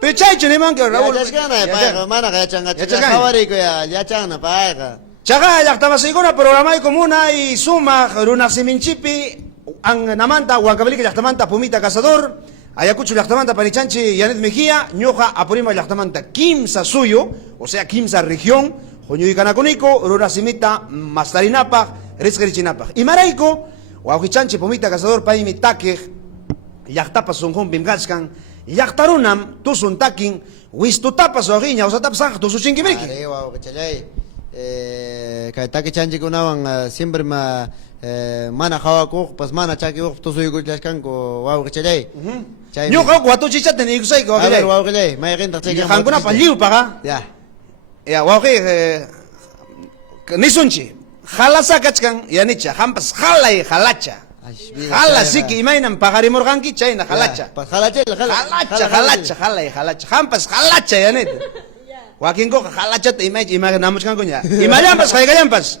Pe chay chune man que Raúl. Ya chasgana pa mana kaya changa. Ya chasgana. Hawari ko ya changa pa. Chaga yaktaba siguna programa y comuna y suma runa siminchipi ang namanta huancabelica yaktamanta pumita cazador ayacucho yaktamanta panichanchi Yanet Mejía ñoja apurima yaktamanta kimsa suyo o sea kimsa región joño y canaconico runa simita mastarinapa riskerichinapa y maraico huajichanchi pumita cazador paimi taque yaktapa sonjón bimgaskan yaktarunam tusun takin wistutapa sogiña o sea tapsang tusuchinkimiki. Are wow chay. Kay taki chanchi kunawan siempre mana hawa ko pas mana chaki ko to suy gullas kan ko wow chay. ñoja cuatro chicha tenía que ser A ver wow chay. May rin tak chay. Hanguna paliu paga. Ya. Ya waje nisunchi. Jala sakachkan yanicha hampas jalai jalacha. Jala siki imainan pagari morganki chayna jalacha. Pas jalacha Jalacha hampas jalacha yanit. Joaquín ko jalacha te imai namuskan kunya. Imayampas jaigayampas.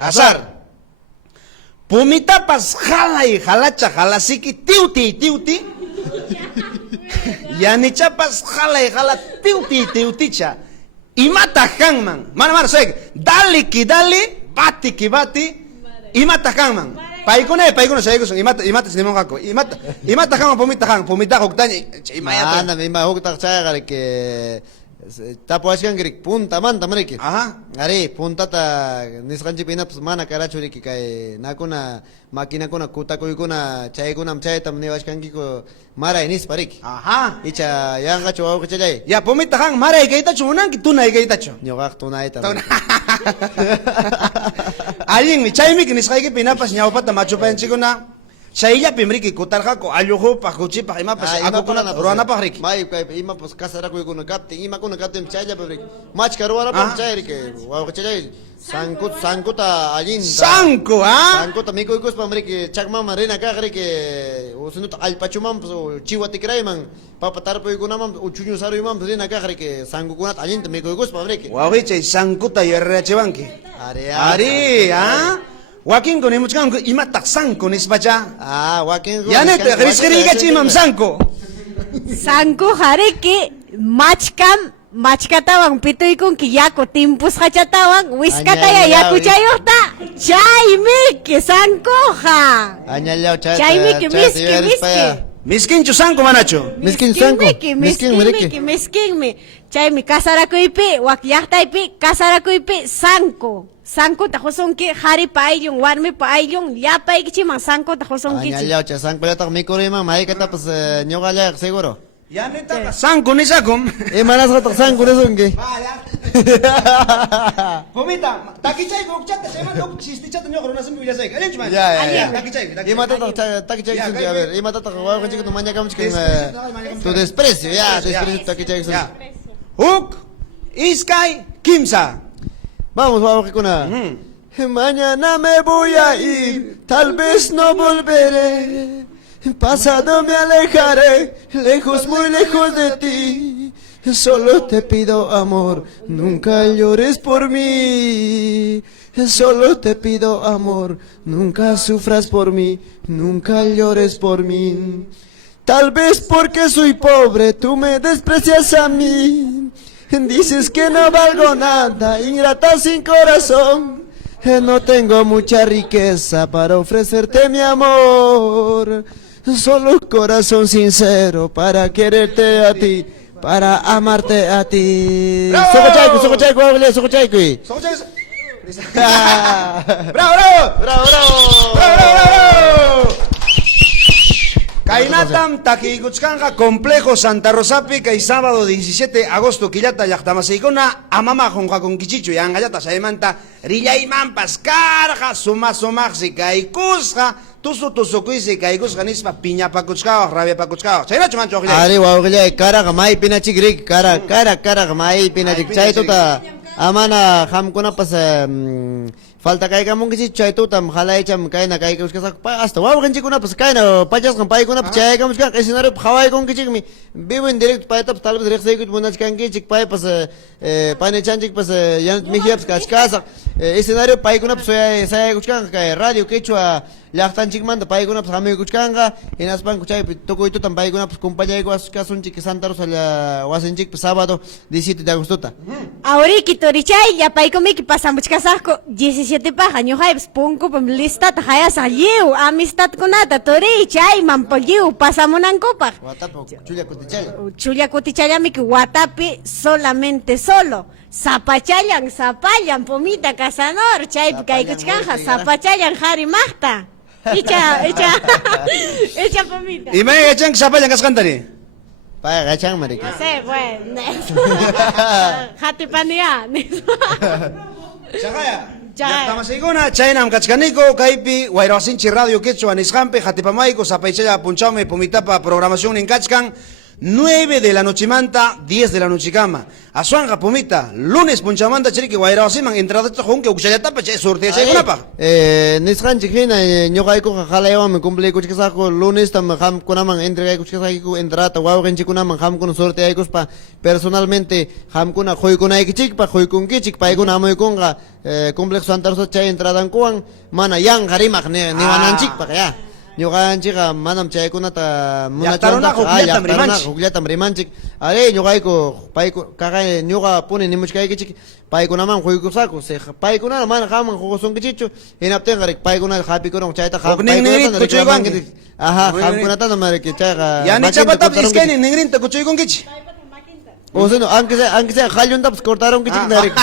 Asar. Pumita pas jalai jalacha jalasiki tiuti. Yanicha pas jalai jala tiuticha. Imata hangman. Mana seg. Dali bati ki bati. Imata hangman. Paikuna sa son imata sinimon kako. Imata hangman pumita hoktaña. Imayata. Mana me ma hok tak chay gari que tapo askan grik punta man tamriki. Ajá. Are punta ta niskanchi pina pues mana karacho riki kay nakuna makina kuna kuta kuna chay tam ne askan ki ko mara inis pariki. Ajá. Icha yanga chuwa ko chay. Ya pumita hang mara ikaita chunan ki tuna ikaita chu. Nyogak tunay tam. Aling mi chay mi kinis kay pinapas nyaupat na machupan chikuna. Saya pimriki kutarha ko aluho pakuchi pakimapas ako kuna ruana pakriki. Mai kay ima pues kasara ko kuna kapting ima kuna kapting chay pabrik. Mach karuara pa chay riki. Wow ko chay. Sangkuta alin. Sangko ha? Sangkuta miko ikos pamriki chakma marina ka riki. Usunut alpachumam so chiwati kray man. Papatar po ikuna mam uchunyo saru imam rina ka riki. Sangkukunat alin miko ikos pamriki. Wawi chay sangkuta yerre chewanki. Ari ha? Joaquín con imuchkan imatak sanko nispacha. Ah, Joaquín. Yanet riskeriga chimam sanko. Sanko hariki machkatawan pitoykun ki yaku timpus hachatawan wiskataya yaku chayuqta chaymiki sankoja. Añalaw chay. Chaymiki miski. Miskinchu sanko manacho. Miskin sanko. Miskinmi. Chaymi kasarakuypi wakyaqtaypi kasarakuypi sanko tajosonki hari pa ayllun warmi pa ayllun llapaykichiman sanko tajosonkichik. Añalaw chay sanko yatak mikurima may kata pues ñogalak seguro. Ya neta, sanko ni sakum. Manas ka taksan ko na sungge. Vaya. Pumita, takichay ko chata, chayman dok chisti chata nyo corona sambi bilasay. Alin chuma? Ya. Takichay. Ima tatak takichay sungge, a ver. Ima tatak wa ka chico maña kam chico tu desprecio, ya, desprecio takichay sungge. Huk, Iskay, Kimsa. Vamos, vamos con una. Mañana me voy a ir, tal vez no volveré. Pasado me alejaré, lejos, muy lejos de ti. Solo te pido amor, nunca llores por mí. Solo te pido amor, nunca sufras por mí, nunca llores por mí. Tal vez porque soy pobre, tú me desprecias a mí. Dices que no valgo nada, ingrata sin corazón. No tengo mucha riqueza para ofrecerte mi amor. Solo corazón sincero para quererte a ti, para amarte a ti. ¡Bravo! Sokochayko, hable, sokochayko. ¡Bravo, bravo! Bravo, bravo. ¡Bravo! Kainatam Takikuchkanja, Complejo Santa Rosapi, kay sábado 17 agosto, Quillata, Yachtamasicona, Amama, Jonja con Kichicho, y Angayata, Saimanta, Rillaiman, Pascarja, Sumaxi, Kaikusja, Tusukuisi, Kaikusja, Nispa, Piña Pacuchkao, Rabia Pacuchkao. Sainacho Mancho, Ari, wawagilay, kara gamay pinachigrig, kara gamay pinachig. Chay tuta, amana, ham ko na pas, falta kay kamong kisi chay tutam, halay cham kay na kay kuskasak pa, hasta wawagan ko na pas kay na, pachas kang pay ko na, chay kang kuskasak, kasi narip, haway kong kisik mi, biwin direct pa itap, talabas direct sa ikot muna kang kisik pa, pas, panichanchik pas, yan mihiaps kaskasak, escenario pay ko na, saya kuskasak kay radio, quechua, Laktan chikman, pay ko na pa kami kuchkanga, inaspan kuchay, toko ito tambay ko na pa kumpanya ko kasunchik Santa Rosa wasinchik pa sábado 17 de agosto ta. Ahoriki torichay, ya pay ko miki pasamuch kasako 17 pa kanyo hayps pungko pamlista ta haya sa yiw, amistad ko na ta torichay, mampagiw, pasamunan ko pa. Watapo, chulia kutichay. Chulia kutichaya miki watapi solamente solo. Sapayang pumita kasanor, chay kay kuchkanja, sapachayang hari mahta. Echa pumita. Y me echan que Sapayang Kaskantari. Paya gachang marica. No sé, bueno. Hati pania. Sakaya. Yachtamasicona, Chaynam Kachkaniko, Kaipi, Guayrasinchi Radio Quechua, Nishampe, Jatipamaico, Sapaichaya, Punchame, Pumitapa, programación en Kachkan. 9 de la noche manta, 10 de la noche cama. Asuanga Pumita, lunes Punchamanta Chiriqui Guayrasiman, entrada Chajun, que Uxayatapa, sorteo Chaygunapa. Nisran chiquina, ñoqayku qalaywan cumple kuchkasaqku lunes tam ham kunaman entrega kuchkasaqku entrata wawqin chikunaman hamkuna sorteaykuspa personalmente hamkuna quykunaykichikpa quykunkichik paykuna amuykunqa complejo Santa Rosa chay entradankuwan mana yan qarimaq niwananchikpa ya. Ñuqanchikqa manam chaykunata hukllatam rimanchik. Are ñuqayku payku kaqay ñuqa puni nimuchkaykichik paykunaman quykusaku paykuna mana qaman qusunkichichu hinaptinqa paykuna hapikuran chayta aha hamkunata mariki chayqa yani chapatap iskayni ningrinta kuchuykunkichi. O sea, aunque sea jalluntapas cortaron kichik narik.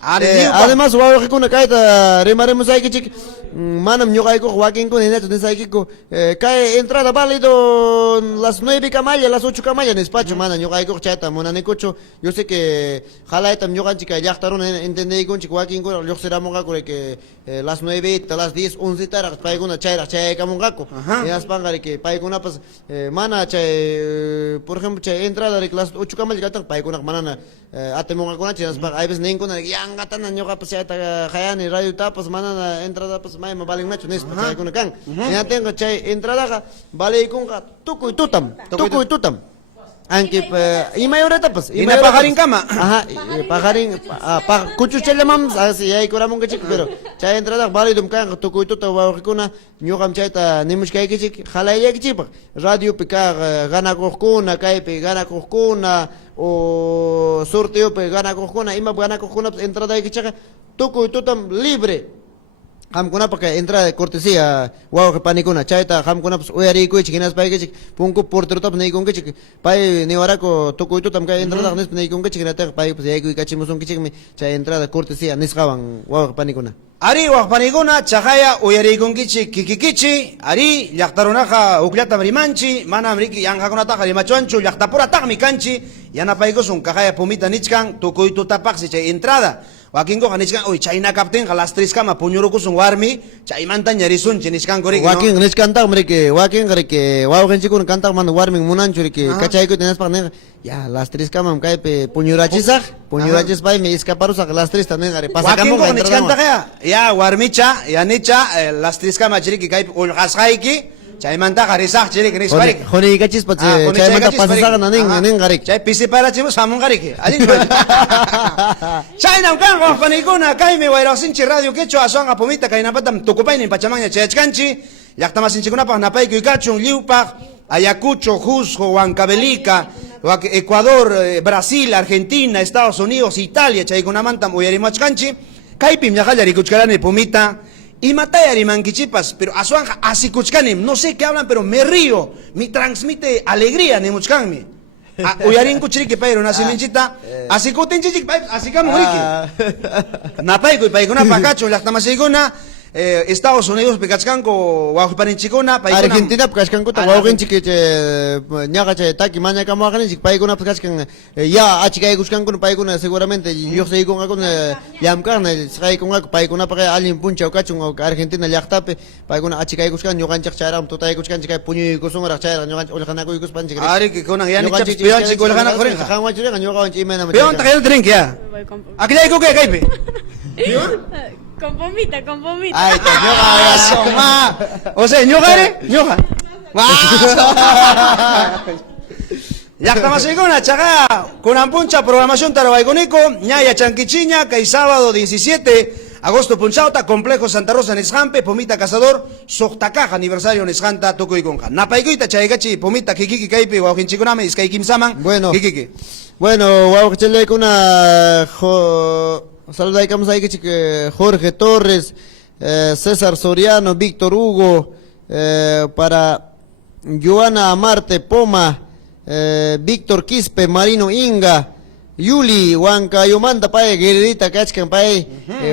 Además, wawakikuna kayta rimaremos aykichik manam ñuqayku wakinku ninachu nisaykiku kay entrada válido las 9 kamalla, las 8 kamalla nispachu mana ñuqayku chayta munanikuchu. Yo sé que halaytam ñuqanchik kay llaqtarun entendeykunchik wakinku lluqsiramunqaku que las 9, las 10, 11 taraq paykuna chayraq chayaykamunqaku. Hinaspanqa que paykunapas mana chay por ejemplo chay entrada las 8 kamalla katan paykuna manana atemunqakunachi hinaspanqa hay veces ninkuna yanqatana ñuqapas chayta hayani radio tapas manana entrada pas mayma valinnachu nispa chaykuna kan. Ñatinqa chay entradaqa valiykunqa tukuy tutam. Aunque imayoretapas Ina pajarin kama. Ajá, pajarin kuchuchallamanpas así yaykuramunkichik pero chay entrada validum kan tukuytuta wawqikuna ñuqam chayta nimuchkaykichik halayaykichikpaq radiopi kaq ganakuqkuna kaypi ganakuqkuna o sorteopi ganakuqkuna ima ganakuqkunapas entradaykichikqa tukuytutam libre Hamkuna porque entra de cortesía, wow que panicuna, chaita hamkuna pues uyari kuich kinas pai que punku portero tap nei kunke chik pai ni warako toku itu tam ka entra da nes nei kunke chik nata pai pues yai kuich kachimus un kichik mi cha entra de cortesía nisqawan wow que panicuna. Ari waqpaniguna chaqaya uyariykunkichi kikikichi ari llaqtarunaqa ukllata rimanchi mana amriki yanqakunataqa rimachuanchu llaqtapurataqmi kanchi yanapaykusun kaqaya pumita nichkan tukuy tutapaqsi chay entrada wakinkuqa nichkan uy chayna kaptinqa las 3 kama puñurukusun warmi chaymanta ñarisunchi nichkanku riki Wakin nichkantaq mriki wakin riki wawqinchikuna kantaq mana warmin munanchu riki kachayku tenaspa ne ya las 3 kama kaype puñurachisaq puñurachis paymi escaparusaq las 3 tanen ari pasakamu wakinkuqa nichkantaqa ya warmicha ya nicha las 3 kama chiriki kaypi ulqasqayki chaymantaqa risaq chiriki nisparik Joni kachis pa chaymanta pasasaqa nanin garik. chay pisiparachimus hamunqariki allin chaynam kan waqpanikuna kaymi wayraqsinchi radio quechua aswanqa pumita kaynapatam tukupaynin pachamaña chayachkanchi llaqtamasinchikunapaq napaykuy kachun lliwpaq Ayacucho, Cusco, Huancavelica, Ecuador, Brasil, Argentina, Estados Unidos, Italia, chaykunamantam uyarimachkanchi kaypim ñaqalla rikuchkarani pumita y matayari manquichipas, pero aswanja asikuchkanim, no sé qué hablan, pero me río, me transmite alegría ni muchkanmi. Uyarin kuchiriki payro nasiminchita, asikutinchichik pay, asikamu riki. Napayku paykuna pakachu llaqtamasikuna Estados Unidos pekachkanko wawqipaninchikuna paykuna Argentina pekachkankuta wawqinchik ñaqa chay taki maña kamuwaqninchik paykuna pekachkan ya achikaykuchkankuna paykuna seguramente lluqsiykunkakuna llamkaqna saqaykunkaku paykunapaqa allin punchaw kachun Argentina llaqtapi paykuna achikaykuchkan ñuqanchik chayraqmi tutaykuchkanchik kay puñuykusunraq chayraq ñuqanchik ullqanakuykuspanchik ari que kunan yani chaps peonchik ullqanakurinqa qanwachuriqa ñuqawanchik imanama peon taqayal trinki ya akillayku que kaypi Con pomita, con pomita. ay ñuqa soma o sea ñuqare ñuqa llaqtamasikuna chaqa kunan puncha programación tarawaykuniku ña yachankichiña kay sábado 17 agosto punchauta complejo Santa Rosa nisqanpi pumita cazador suqtaqaq aniversario nisqanta tukuykunqa napaykuyta chaykachi pumita kikiki kaypi wawqinchikunami iskay kimsaman kikiki bueno wawqichillaykuna saludamos ahí que Jorge Torres, César Soriano, Víctor Hugo, para Joana Amarte Poma, Víctor Quispe, Marino Inga, Yuli, Huancayomanta Pae, Guerrerita Kachkan Pae,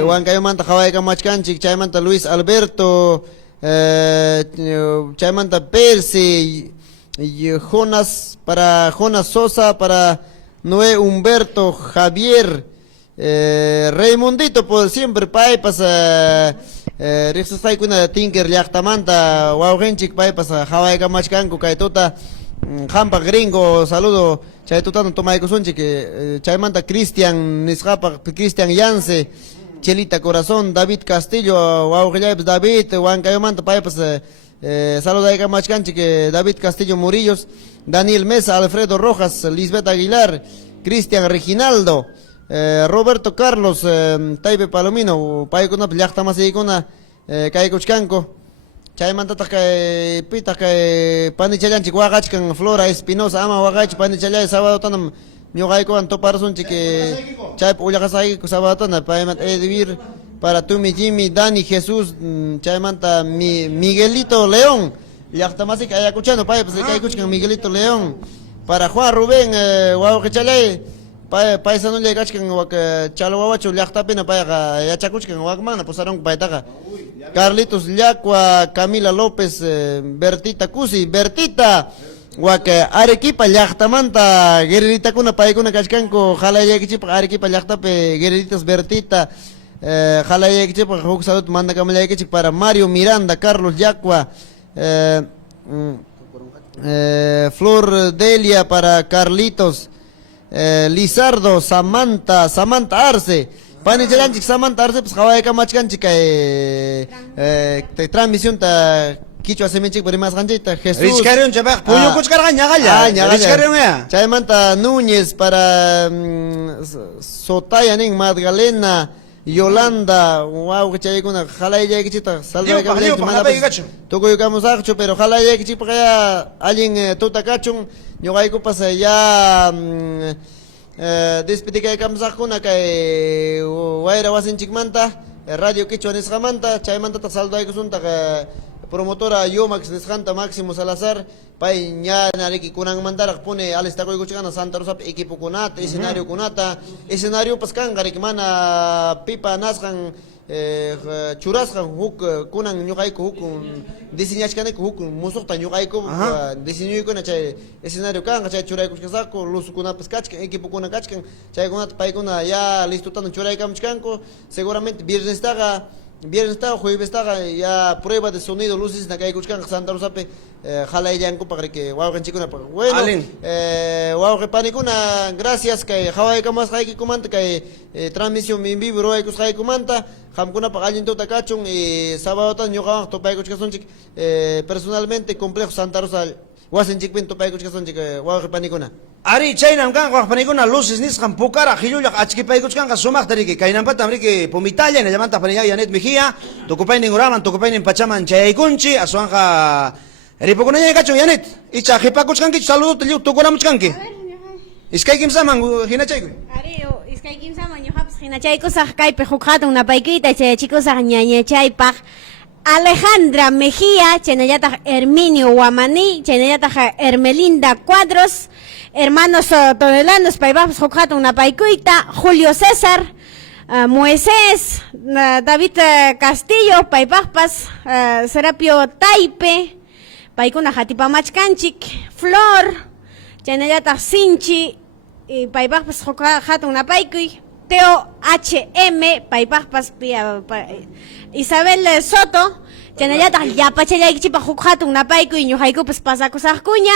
Huancayomanta Hawaii Kamachkanchik, Chaymanta Luis Alberto, Chaymanta Percy, Jonas, para Jonas Sosa, para Noé Humberto, Javier, Raymondito por siempre pai pasa Rixasay kuna Tinker llaqtamanta wawqinchik pai pasa Hawaii kamachkanku kay tuta hampa gringo saludo chay tutano tomaykusunchik chaymanta Cristian nisqapa Cristian Yance Chelita Corazón David Castillo wawqillaypis David Huancayomanta pai pasa saludo ay kamachkanchik David Castillo Murillos Daniel Mesa Alfredo Rojas Lisbeth Aguilar Cristian Reginaldo Roberto Carlos Taipe Palomino paykuna llaqtamasikuna kaykuchkanku chaymantata kay pita kay panichallanchik waqachkan Flora Espinosa ama waqachi panichalay sabadotanam ñuqaykuwan toparasunchik chaypa ullaqasayku sabadotana payman Edvir para Tumi Jimmy Dani Jesús chaymanta Miguelito León llaqtamasik ayakuchano paypas kaykuchkan Miguelito León para Juan Rubén wawqichalay paisano le kachkan wak chalwawachu llaqtapina payqa yachakuchkan wakmana pusaron paytaqa Carlitos Llaqua Camila López Bertita Cusi Bertita wak Arequipa llaqtamanta guerreritakuna paykuna kachkanku halayaykichipaq Arequipa llaqtapi guerreritas Bertita halayaykichipaq huk salud mandakamallaykichik para Mario Miranda Carlos Llaqua Flor Delia para Carlitos Lizardo, Samantha Arce, Panichallanchik Samantha Arce, pues Hawaii Kamachkanchik, transmisión ta Quichua Semenchik, pero más ganchita, Jesús. Richkarion chabaq, puño kuchkarga ñagalla. Richkarion ya. Chaymanta Núñez para Sotayanin, Magdalena, Yolanda, wow, chaykuna, jalay yaykichita, salve kamachkanchik, tukuyukamos akchu, pero jalay yaykichik kaya alguien tutakachun. Ñuqayku pasa ya despedikaykamsaqkuna kay wayra wasinchikmanta Radio Quichua nisqamanta, chaymanta saludaykusunta promotora Yomax nisqanta Máximo Salazar, pay ña nariki kunanmantaraq pune alistakuykuchkana Santa Rosa equipo kunata, escenario kunata, escenario paskan garik mana pipa nasqan churasqan huk kunan ñuqayku huk diseñashkaniku huk musuqta ñuqayku diseñuykuna chay escenario kanqa chay churaykuchkasaqku lusukunapas kachkan equipokuna kachkan chaykunata paykuna ya listutana churaykamuchkanku seguramente viernestaqa juevestaqa ya prueba de sonido luces na kaykuchkanqa Santa Rosapi halayllankupaq riki wawqinchikkunapaq bueno wawqi panikuna gracias kay hawaykamasqaykikumanta kay transmisión en vivo ruwaykusqaykumanta qamkunapaq allin tuta kachun y sabadota ñuqawan tupaykuchkasunchik personalmente complejo Santa Rosa wasinchikpin tupaykuchkasunchik wawqi panikuna Ari chaynam kan waqpanikuna luces nisqan pukara qillullaq achkipaykuchkanqa sumaqta riki kaynampatam riki pumitalla hinallamanta panilla Yanet Mejía tukupaynin uraman tukupaynin pachaman chayaykunchi aswanqa ripukunañay kachun Yanet icha qipakuchkankichu saluduta lliw tukuramuchkanki iskay kimsaman hinachayku Ari iskay kimsaman ñuqapas hinachaykusaq kaypi huk hatun napaykuyta chayachikusaq ñañachaypaq Alejandra Mejía, chaynallataq Herminio Guamaní, chaynallataq Hermelinda Cuadros, hermanos tonelanos, paybapas huk hatun napaykuyta, Julio César, Moisés, David Castillo, paybapas, Serapio Taipe, paykuna hatipamachkanchik, Flor, chaynallataq Sinchi, paybapas huk hatun napaykuy, Teo HM, paybapas Isabel Soto, chaynallataq yapachayaykichipaq huk hatun napaykuy ñuqaykupas pasakusaqkuña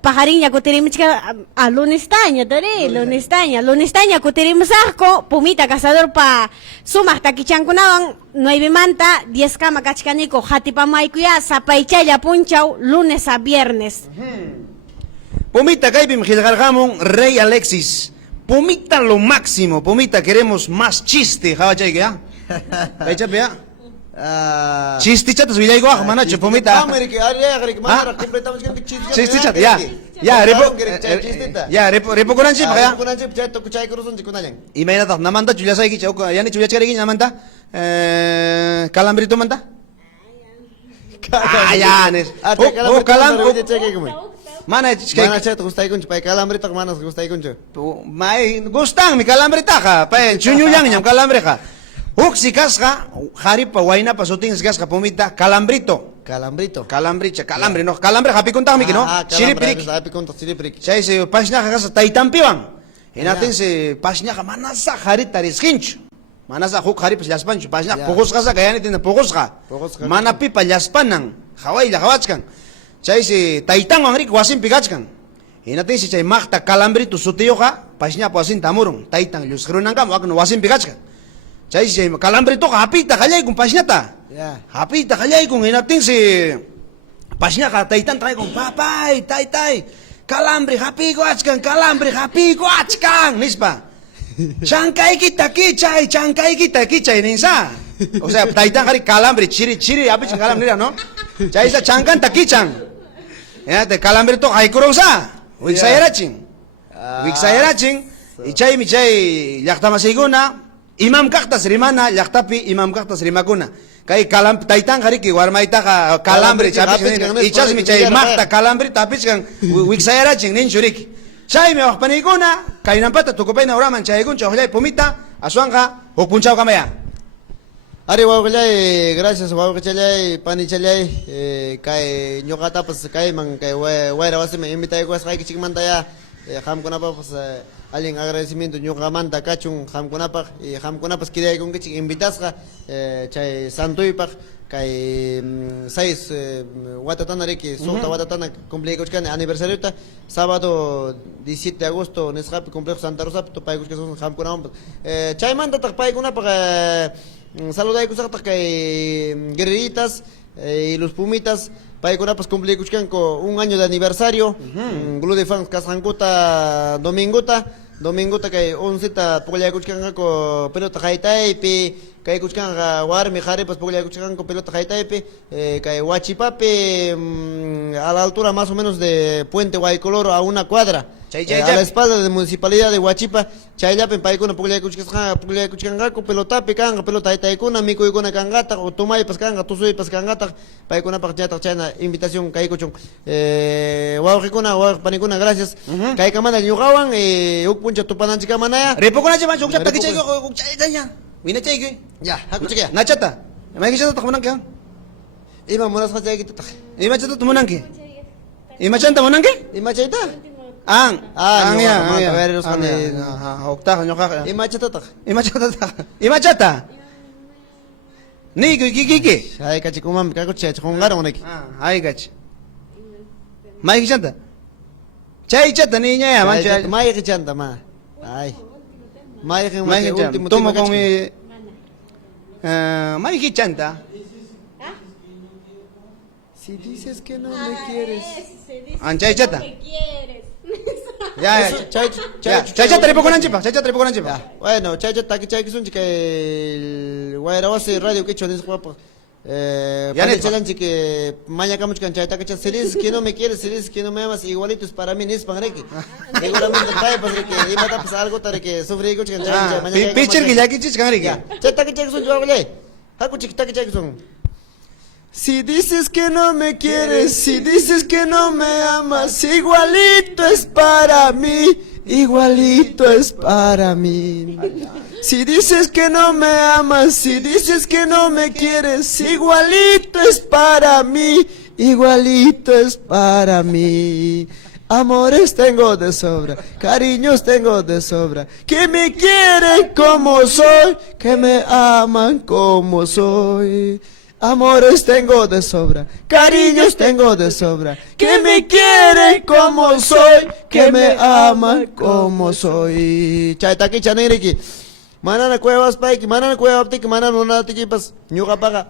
pajarinña kutirimuchka lunestaña tari lunestaña kutirimusaqku pumita cazadorpa sumaq takichankunawan 9 manta 10 kama kachkaniku hatipamaykuya sapaychalla punchaw lunes a viernes Pumita kaypim qillqarqamun Rey Alexis Pumita lo máximo Pumita queremos más chiste hawachayki ya Paychapi ya Chistichatas villayguaq manachu Pumita Chistichata ya ripukunanchipaq ya Imaynataq namanta chullasaykicha yani chullachkariki namanta calambrito manta ya nes Mana chat gustaykunchu pay calambrita manas gustaykunchu May gustan mi calambritaqa pay chuñullanñam calambreqa Uksi kasqa haripa waynapa sutin kasqa Pumita calambrito calambre no calambre hapikuntaqmi no chiripirik chaysi pashnaqa kasqa taytanpiwan hinatinsi pashnaqa manasa harita risqinchu manasa huk haripas llaspanchu pashnaqa puqusqasa kayanitin puqusqa mana pipa llaspanan hawaylla hawachkan chaysi taytanwan rik wasinpi kachkan hinatinsi chay maqta calambrito sutiyuqa pashñapa wasinta amurun taytan llusqirunankaman waknu wasinpi kachkan Chaysi calambritoqa hapita qallaykun pashñata hapita qallaykun hinatinsi pashñaqa taytanta qaykun papay taytay calambre hapiku achkan nispa chankaykita kichay ninsa o sea taytan qari calambre chiri apichan calambre no chaysa chankanta kichan calambritoqa haykurunsa wiksayarachin y chaymi chay llaqtamasaykuna Imam kaqtas rimana llaqtapi imam kaqtas rimakuna kay taytan qariki warmaytaqa calambre chapichkan ichasmi chay maqta calambre tapichkan wiksayarachin ninchuriki chaymi waqpanikuna kaynampata tukupayna uraman chaykunchu oqllay Pumita aswanqa huk punchawkamaya Ari wawqillay gracias wawqichallay panichallay kay ñuqatapas kayman kay wayra wasiman invitaykuwasqaykichikmanta ya qamkunapapas alguien agradecimiento ñuqamanta kachun qamkunapaq y qamkunapas kidaykunkichik invitasqa chay santuypaq kay 6 watatana riki suqta watatana cumpleikuchkani aniversariota sábado 17 de agosto nisqapi complejo Santa Rosapi tupaykuchkasun qamkunawanpas chaymantataq paykunapaq saludaykusaqtaq kay guerreritas y los Pumitas paykunapas cumpleikuchkanku un año de aniversario Club de Fans kasqankuta domingota kay 11ta puqllaykuchkanku pelota haytaypi kay kuchkanqa warmi qharipas puqllaykuchkanku pelota haytaypi kay wachipapi a la altura más o menos de Puente Guaycoloro, a una cuadra. Chay, A la espalda de Municipalidad de Huachipa, chayllapen paykuna puglay kuchkangaku pelotapi kanga, pelota itaykuna, mikuykuna kangata, o tumaypas kanga, tusuypas kangata, paykunapaq ñataq chayna invitación kaykuchun. Wawqikuna, wawqipanikuna, gracias. Kaykamana ñuqawan, huk puncha tupananchikamanaya. Ripukunachiman ukcha takichayku ukchaytaña. Winachayku. Ya, hakuchikya. Nachata. Maykishata taqmunanki. Ima munasqa chaykitutaq. Imachata tumunanki. Imachanta munanki? Ima chayta? Ang ya. a ver, los Oktaqa ñuqaqa. Ima chatutaq. Imachata. Niku kiki. Ay, kachikumam, kakuchay, chungaron neki. Ay gach. Maykishanta. Chaychata niña ya mancha. Mayki chanta, ma. Ay. Mayki último. Tomo con mi Mayki chanta. Si dices que no me quieres. Anchaychata. Ya, Chaychata ripukunanchipa. bueno, chaychata aquí chaykisunchi que el Guayrawasi radio que hecho en ese guapo. Chalanchi que mañana camuchkan chayta que si dices que no me quieres, si dices que no me amas, igualito es para mí, ni es para Reiki. Seguramente trae pues que iba a pasar algo para que sufrí que mañana. Pitcher que ya que chiskan Reiki. Chayta que chaykisun yo hago Haku chiquita que chaykisun. Si dices que no me quieres, si dices que no me amas, igualito es para mí, igualito es para mí. Si dices que no me amas, si dices que no me quieres, igualito es para mí, igualito es para mí. Amores tengo de sobra, cariños tengo de sobra, que me quieren como soy, que me aman como soy. Amores tengo de sobra, cariños tengo de sobra, que me quieren como soy, que me aman como soy. Chaytaki chaniriki, manana cuevas paiki, manana cueva aptiki, manana nona tiki pas, ñuqa paga.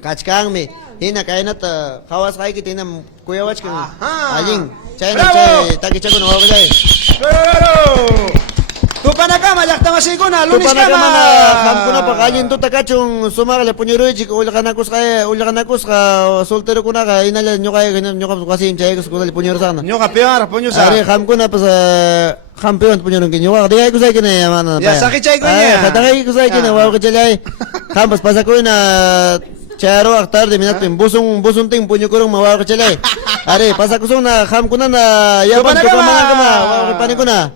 Kachkanmi, hina kainata, hawas haiki tina cuevachkan, allin, chayna chay, taki chakuna wawilay. Tupanakama llaqtamashiykuna lunes kama. Tupanakama hamkunapaq allin tuta kachun sumaqlla puñuruychik ullqanakusqa solterokunaqa hinalla ñuqa wasin chaykuskunalla puñursaqna. Ñuqa peor puñusa. Ari hamkunapas hampeon puñurunki ñuqa digaykusaykina mana. Ya saqichaykuña. Tagaykusaykina wawqichallay. Hampas pasakuyna charuaq tarde minatpin busuntin puñukurunma wawqichalay. Ari pasakusuna hamkunana yapan tupamanakama wawqipanikuna.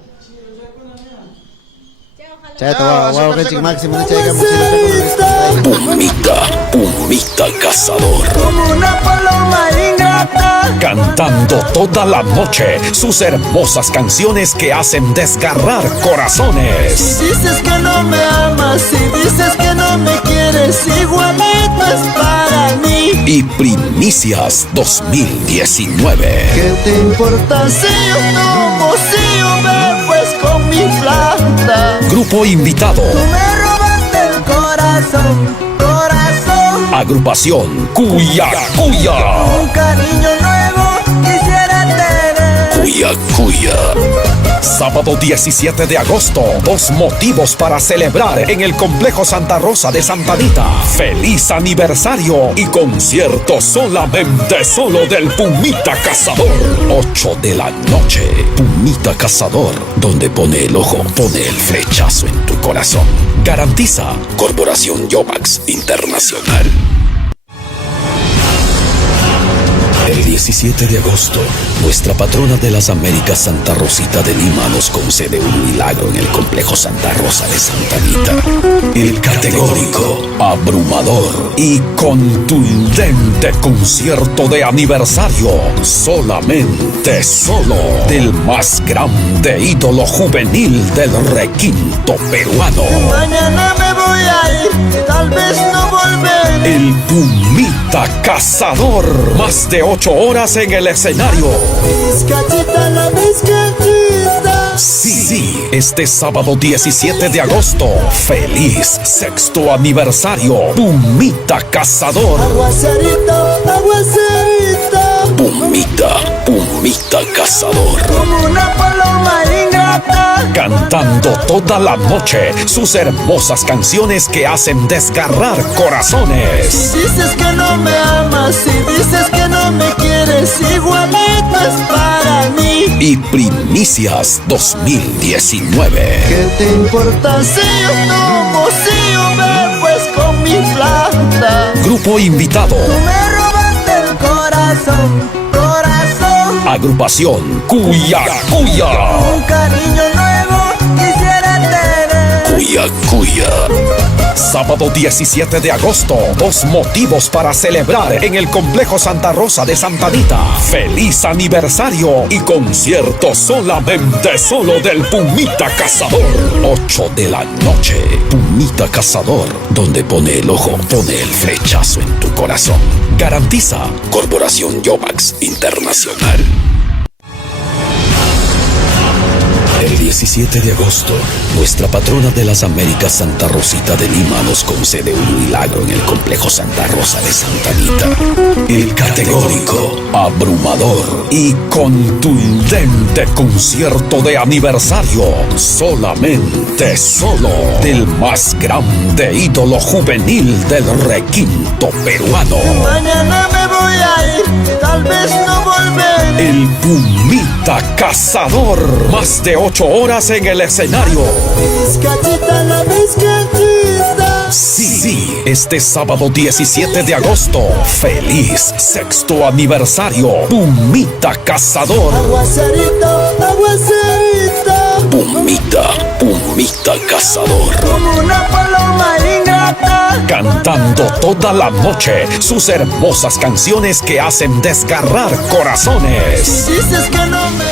Pumita cazador. Como una paloma ingrata. Cantando toda la noche sus hermosas canciones que hacen desgarrar corazones. Si dices que no me amas, si dices que no me quieres, igualito es para mí. Y Primicias 2019. ¿Qué te importa si yo tomo, si yo bebo pues con mi plata? Grupo invitado. Tú me robaste el corazón, corazón. Agrupación Cuya Cuya. Un cariño nuevo quisiera tener. Cuya Cuya. Sábado 17 de agosto, 2 motivos para celebrar en el Complejo Santa Rosa de Santa Anita. ¡Feliz aniversario! Y concierto solamente solo del Pumita Cazador. 8 de la noche, Pumita Cazador, donde pone el ojo, pone el flechazo en tu corazón. Garantiza Corporación Yomax Internacional. El 17 de agosto, nuestra patrona de las Américas, Santa Rosita de Lima, nos concede un milagro en el Complejo Santa Rosa de Santa Anita. El categórico, abrumador y contundente concierto de aniversario, solamente solo del más grande ídolo juvenil del requinto peruano. Mañana me voy a ir, tal vez no volveré. El Pumita Cazador, más de 8 horas en el escenario. Vizcachita, la vizcachita. Sí, este sábado 17 de agosto, feliz 6º aniversario, Pumita Cazador. Aguacerito, aguacerito. Pumita Cazador. Como una paloma ingrata. Cantando toda la noche sus hermosas canciones que hacen desgarrar corazones. Si dices que no me amas, si dices que no me quieres, Noticias 2019. ¿Qué te importa si yo tomo, si yo bebo, pues con mi plata? Grupo invitado. Tú me robaste el corazón, corazón. Agrupación Cuya Cuya. Un cariño nuevo quisiera tener. Cuya Cuya. Sábado 17 de agosto, 2 motivos para celebrar en el Complejo Santa Rosa de Santa Anita. Feliz aniversario y concierto solamente solo del Pumita Cazador. 8 de la noche, Pumita Cazador, donde pone el ojo, pone el flechazo en tu corazón. Garantiza Corporación Yomax Internacional. El 17 de agosto, nuestra patrona de las Américas, Santa Rosita de Lima, nos concede un milagro en el Complejo Santa Rosa de Santa Anita. El categórico, abrumador y contundente concierto de aniversario, solamente solo del más grande ídolo juvenil del requinto peruano. Mañana me voy a ir, tal vez no volveré. El Pumita Cazador, más de 8 horas en el escenario. Vizcachita, la vizcachita. Sí, este sábado 17 de agosto, feliz 6º aniversario, Pumita Cazador. Aguacerito, aguacerito. Pumita Cazador. Como una paloma ingrata. Cantando toda la noche sus hermosas canciones que hacen desgarrar corazones. Dices que no me...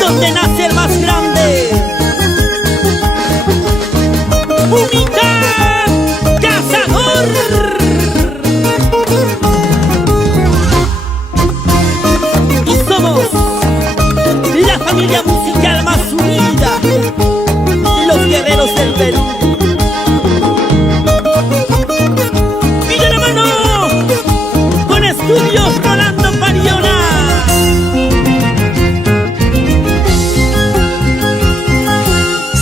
donde nace el más grande, Pumita Cazador. Y somos la familia musical más unida, los guerreros del Perú. Pide la mano con Estudios Rolando Pariona.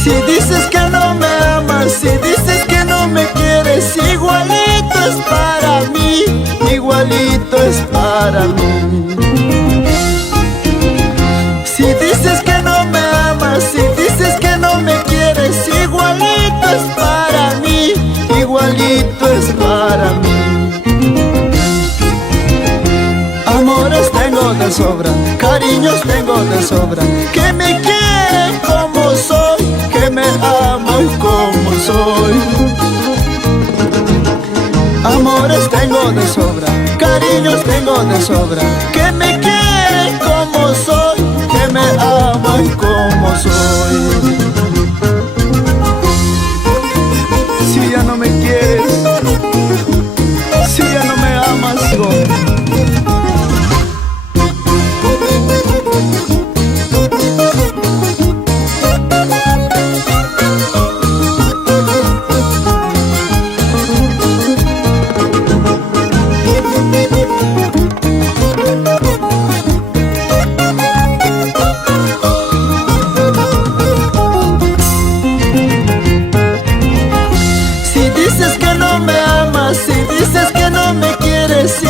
Si dices que no me amas, si dices que no me quieres, igualito es para mí, igualito es para mí. Si dices que no me amas, si dices que no me quieres, igualito es para mí, igualito es para mí. Amores tengo de sobra, cariños tengo de sobra, que me quieren como soy, que me aman como soy. Amores tengo de sobra, cariños tengo de sobra, que me quieren como soy, que me aman como soy. Si ya no me quieres, si ya no me amas, digo,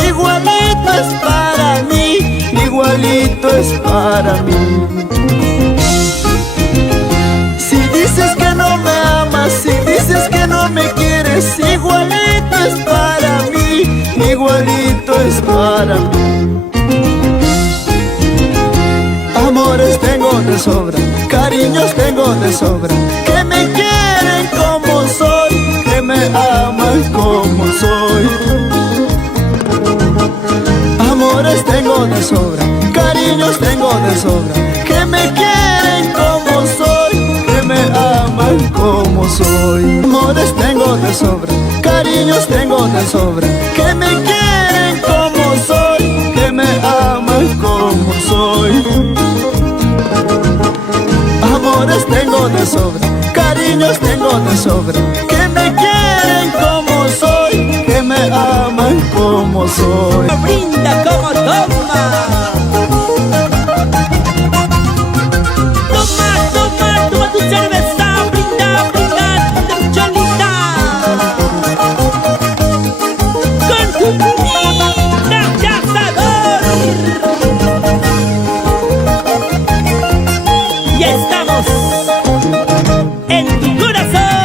igualito es para mí, igualito es para mí. Si dices que no me amas, si dices que no me quieres, igualito es para mí, igualito es para mí. Amores tengo de sobra, cariños tengo de sobra, que me quieren como soy, que me aman como soy. Amores tengo de sobra, cariños tengo de sobra, que me quieren como soy, que me aman como soy. Amores tengo de sobra, cariños tengo de sobra, que me quieren como soy, que me aman como soy. Amores tengo de sobra, cariños tengo de sobra, que me quieren como soy, que me aman como soy. Brinda como toma. Toma tu cerveza, brinda, brinda, cholita. Con tu comida de asador. Y estamos en tu corazón.